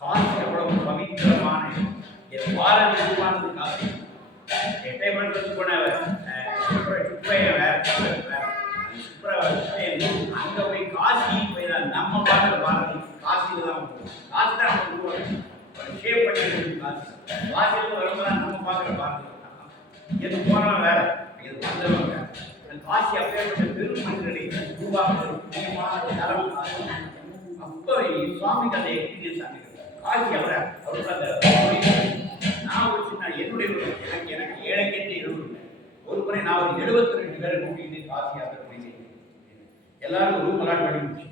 காசு எவ்வளவு பவித்திரமான பாரம்பரியமானது. காசு எட்டை பண்றதுக்கு போனவர் அங்க போய் காசி போய் நம்ம பார்க்குற பாரதி காசியில தான் காசு தான் ஷேப் பண்ணி காசு காசியில் வரும்போது நம்ம பார்க்குற பாரதி எது போனவன் வேற இது வந்தவன் வேற. காசி அப்பேற்பட்ட பெரும் மனிதர்களை உருவாக்குற முக்கியமான தரம் காசு. அப்போ சுவாமிக்கு அந்த எக்ஸ்பீரியன்ஸ் ஆகிருக்காரு. காசி அவருக்கு அந்த நான் ஒரு சின்ன என்னுடைய எனக்கு ஏழைக்கேற்ற இருபது ஒரு முறை நான் ஒரு 72 பேரை கூட்டிட்டு காசி யாத்திரை போய் எல்லாரும் ரூம் எல்லாம் பண்ணி முடிச்சு.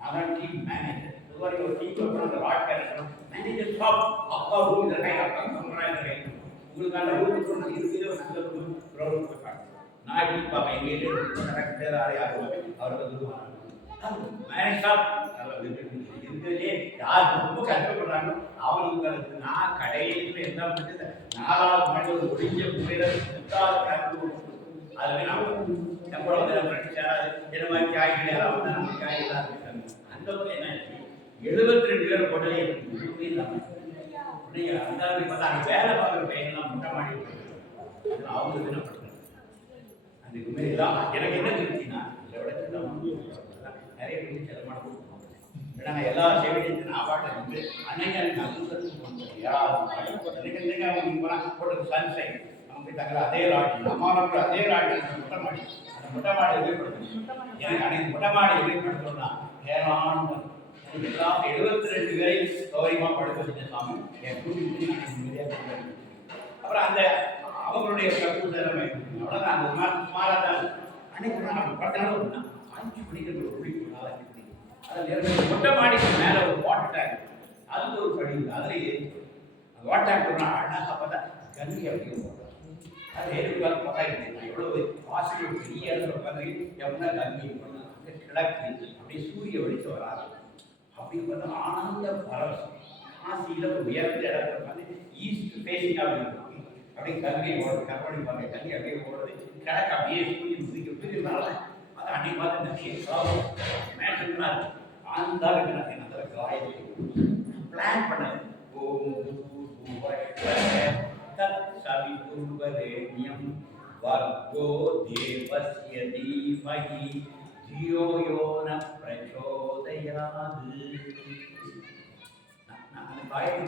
நான் தான் டீம் மேனேஜர். பொதுவாக ஒரு டீம் அந்த வாட் கேரக்டர் மேனேஜர் ஷாப் அப்பா ரூம் இந்த கை அப்பா சொல்றாங்க உங்களுக்கான ரூம் இருக்குது நல்ல ரூம் ப்ரௌன் இருக்காங்க. நான் எப்படி பார்ப்பேன் எங்கே கரெக்ட் பேர் யாரும் அவருக்கு மேனேஜ் ஷாப் இருக்கிறதே யார் ரொம்ப கஷ்டப்படுறாங்க அவங்களுக்கு. நான் கடையில் என்ன பண்ணுறது 4வது மாடி ஒரு ஒழிஞ்ச முறையில் அதுவே நம்மளோட வந்து நம்ம என்ன மாதிரி காய்கறி எல்லாம் வந்து நம்ம காய்கறிலாம் இருக்காங்க. அந்த மாதிரி என்ன 72 பேர் போட்டதே அந்த பார்த்தா வேலை பார்க்குற பையன்லாம் முட்டை மாடி அவங்க என்ன பண்ணுறாங்க அதுக்கு மாரி எல்லாம் எனக்கு என்ன திருப்தினா இதை விட நிறைய பேர் செலமான கொடுக்கணும். நாங்கள் எல்லா சேவையும் நான் பாட்டில் வந்து அன்னைக்கு போட்டது சன்சைன் நமக்கு தங்குற அதே ராட்டி அம்மாவுக்கு அதே ராட்டி மொட்டை மாடி அந்த மொட்டை மாடி எதிர்படுத்தணும். எனக்கு அன்னைக்கு மொட்டை மாடி எதிர்படுத்தணும்னா ஏராளம் எல்லாம் 72 பேரை சௌகரியமாக படுக்க வச்சுட்டு சாமி என் கூட்டி அப்புறம் அந்த அவங்களுடைய கற்பூசமே அவ்வளோதான். அந்த சுமாராக தான் அன்னைக்கு அப்படி படுத்தாலும் 5 மணிக்கு ஒரு குடிக்கணும் 5 மணிக்கு அதில் மொட்டை மாடிக்கு மேலே ஒரு வாட்டர் டேங்க் அதுக்கு ஒரு படி அதுலேயே அந்த வாட்டர் டேங்க் போனால் அழகாக பார்த்தா கங்கை அப்படியே போடுறோம். அது ஏற்கனவே பார்த்தா நான் எவ்வளோ பாசிட்டிவ் பெரிய இடத்துல உட்காந்து எப்படின்னா கங்கை போடலாம் அங்கே கிழக்கு அப்படியே சூரிய வெளிச்சம் வராது அப்படின்னு பார்த்தா ஆனந்த பரவசம். காசியில் ஒரு உயர்ந்த இடத்துல உட்காந்து ஈஸ்ட் ஃபேஸிங்காக இருக்கும் அப்படியே கங்கை போடுறது கற்பனை பாருங்க கங்கை அப்படியே போடுறது கிழக்கு அப்படியே சூரியன் புதிக்கிறதுனால அது அன்னைக்கு பார்த்து நிறைய மேட்டர்லாம் இருக்கு. அந்த அந்த காயத்தை பிளான் பண்ணது சவிபூர்வரேண்யம் வர்கோ தேவஸ்ய தீமஹி தியோ யோ ந பிரச்சோதயாது. அந்த காயத்ரி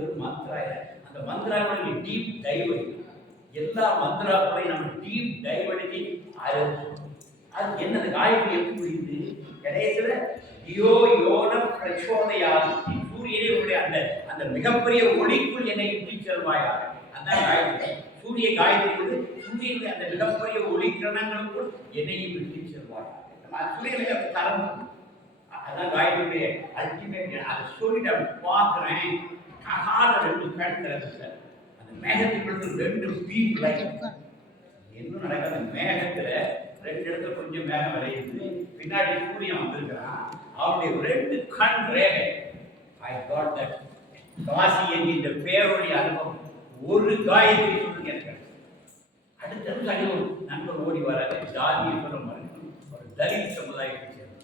ஒரு மந்திரா அந்த மந்திராவுடைய டீப் டைவ் எல்லா மந்திராக்களையும் நம்ம டீப் டைவ் அடிச்சு அது என்ன காயத்ரி எப்படி புரியுது கடைசியில் தியோ யோன பிரச்சோதயாது சூரியனுடைய அந்த அந்த மிகப்பெரிய ஒளிக்குள் என்னை இட்டு செல்வாயா. அதான் காயத்ரி. சூரிய காயத்ரி வந்து சூரியனுடைய அந்த மிகப்பெரிய ஒளி கிரணங்களுக்குள் என்னையும் விட்டு செல்வாயா. சூரியனுக்கு அந்த தரம் அதான் காயத்ரியுடைய அல்டிமேட். அதை சொல்லிட்டு அப்படி பார்க்குறேன் அகால 2 கணத்துல அந்த மேகத்துக்குள்ள 2 பீம் லைட் என்ன நடக்குது. அந்த மேகத்துல 2 இடத்துல கொஞ்சம் மேகம் விளையுது பின்னாடி சூரியன் வந்திருக்கிறான் அவருடைய 2 கண் ரேகை. ஐ காட் தட் காசி என்கின்ற பேருடைய அனுபவம் ஒரு காயத்ரி சொல்லுங்க எனக்கு. அடுத்தது தனி ஒரு நண்பர் ஓடி வர ஜாதியை சொல்ல மாதிரி ஒரு தலித் சமுதாயத்தை சேர்ந்து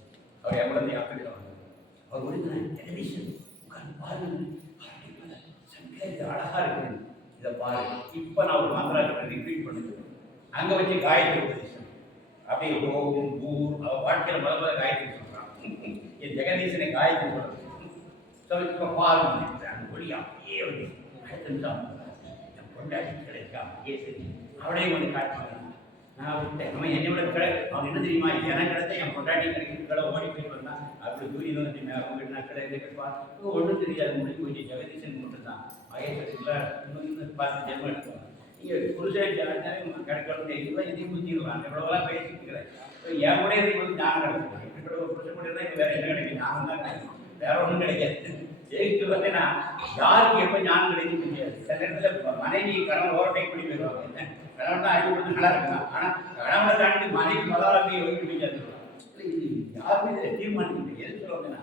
அவர் எவ்வளவு அப்படி அவர் ஓடினார் டெலிவிஷன் பாருங்க சங்கரி அழகா இருக்கு இதை பாருங்க. இப்போ நான் ஒரு மந்திரம் ரிப்பீட் பண்ணுறேன் அங்கே வச்சு காயத்ரி உபதேசம் அப்படியே ஓம் பூர் அவள் வாழ்க்கையில் முதல்ல காயத்ரி சொல்கிறான். என் ஜெகதீசனை காயத்ரி சொல்கிறது இப்போ பாருங்க அந்த ஒளி அப்படியே வந்து அடுத்த நிமிஷம் என் பொண்டாட்டி கிடைக்கா அப்படியே சரி அவளையும் கொஞ்சம் காட்டுவாங்க. நான் விட்டேன் அவன் என்னை விட அவன் என்ன தெரியுமா எனக்கு கிடைச்சா என் பொண்டாட்டி கிடைக்கிறதுக்காக ஓடி போய் வந்தான் அப்படி தூரியில் வந்து அவங்க நான் கிடைப்பா ஒன்றும் தெரியாது முடிஞ்சு போய் ஜெகதீசன் மட்டும்தான் வயசுல இன்னும் 10 ஜென்மம் எடுத்துவாங்க. நீங்கள் புருஷன் கிடைக்கணும் இதெல்லாம் இதையும் புரிஞ்சிடுவாங்க எவ்வளோலாம் பேசிட்டு இருக்கிறேன். என் கூட இதை வந்து நான் கிடைச்சேன் இப்படி ஒரு புருஷன் கூட இருந்தால் வேறு என்ன கிடைக்கும் நான் தான் கிடைக்கும் வேற ஒன்றும் கிடைக்காது. ஜெயிச்சு பார்த்தீங்கன்னா யாருக்கு எப்போ ஞானம் கிடைக்கும் தெரியாது. சில நேரத்தில் மனைவி கணவன் ஓவர்டேக் பண்ணி போயிடுவாங்க. கணவன் தான் அறிவுறுத்து நல்லா இருக்கலாம், ஆனால் கணவனை தாண்டி மனைவி மதாரத்தை ஒதுக்கி முடியாது. இது யாருமே இதை தீர்மானிக்க எது சொல்லுவாங்கன்னா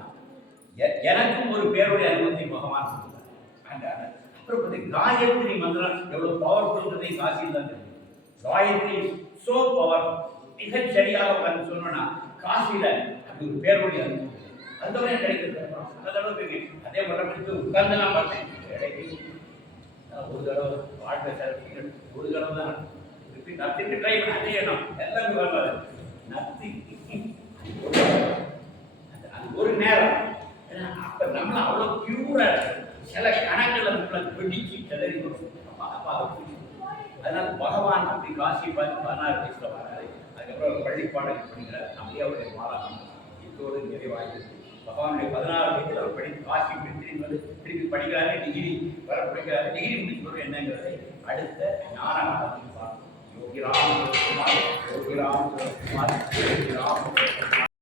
எனக்கும் ஒரு பேருடைய அனுபவத்தை பகவான் கொடுத்தார். அப்புறம் பார்த்தீங்கன்னா காயத்ரி மந்திரம் எவ்வளோ பவர்ஃபுல்ன்றதை காசியில் தான் தெரியும். காயத்ரி சோ பவர் மிகச் சரியாக வந்து சொன்னோன்னா காசியில் அப்படி ஒரு பேருடைய அனுபவம் அதுதான் கிடைக்கிறது. அதே மாதிரி உட்கார்ந்து நான் பார்த்தேன் ஒரு தடவை வாழ்க்கை சார் ஒரு தடவை தான் நத்திக்கு ட்ரை பண்ண அதே இடம் எல்லாமே வருவாரு நத்தி அது ஒரு நேரம். அப்ப நம்மள அவ்வளவு பியூரா சில கணக்குல நம்மளை பிடிச்சு கிளறி அதனால பகவான் அப்படி காசி பார்த்து 16 வயசுல வராது. அதுக்கப்புறம் பள்ளிப்பாடல் படிக்கிறார். அப்படியே அவருடைய மாறாங்க இதோடு நிறைவாகி பகவானுடைய 16 வயதில் அவர் காசி திருப்பி படிக்கிறாரு. டிகிரி வர படிக்கிறாரு. டிகிரி முடிச்சு என்னங்கிறதை அடுத்த ஞான காலத்தில் பார்க்கணும். யோகிராம் யோகிராம் யோகிராம்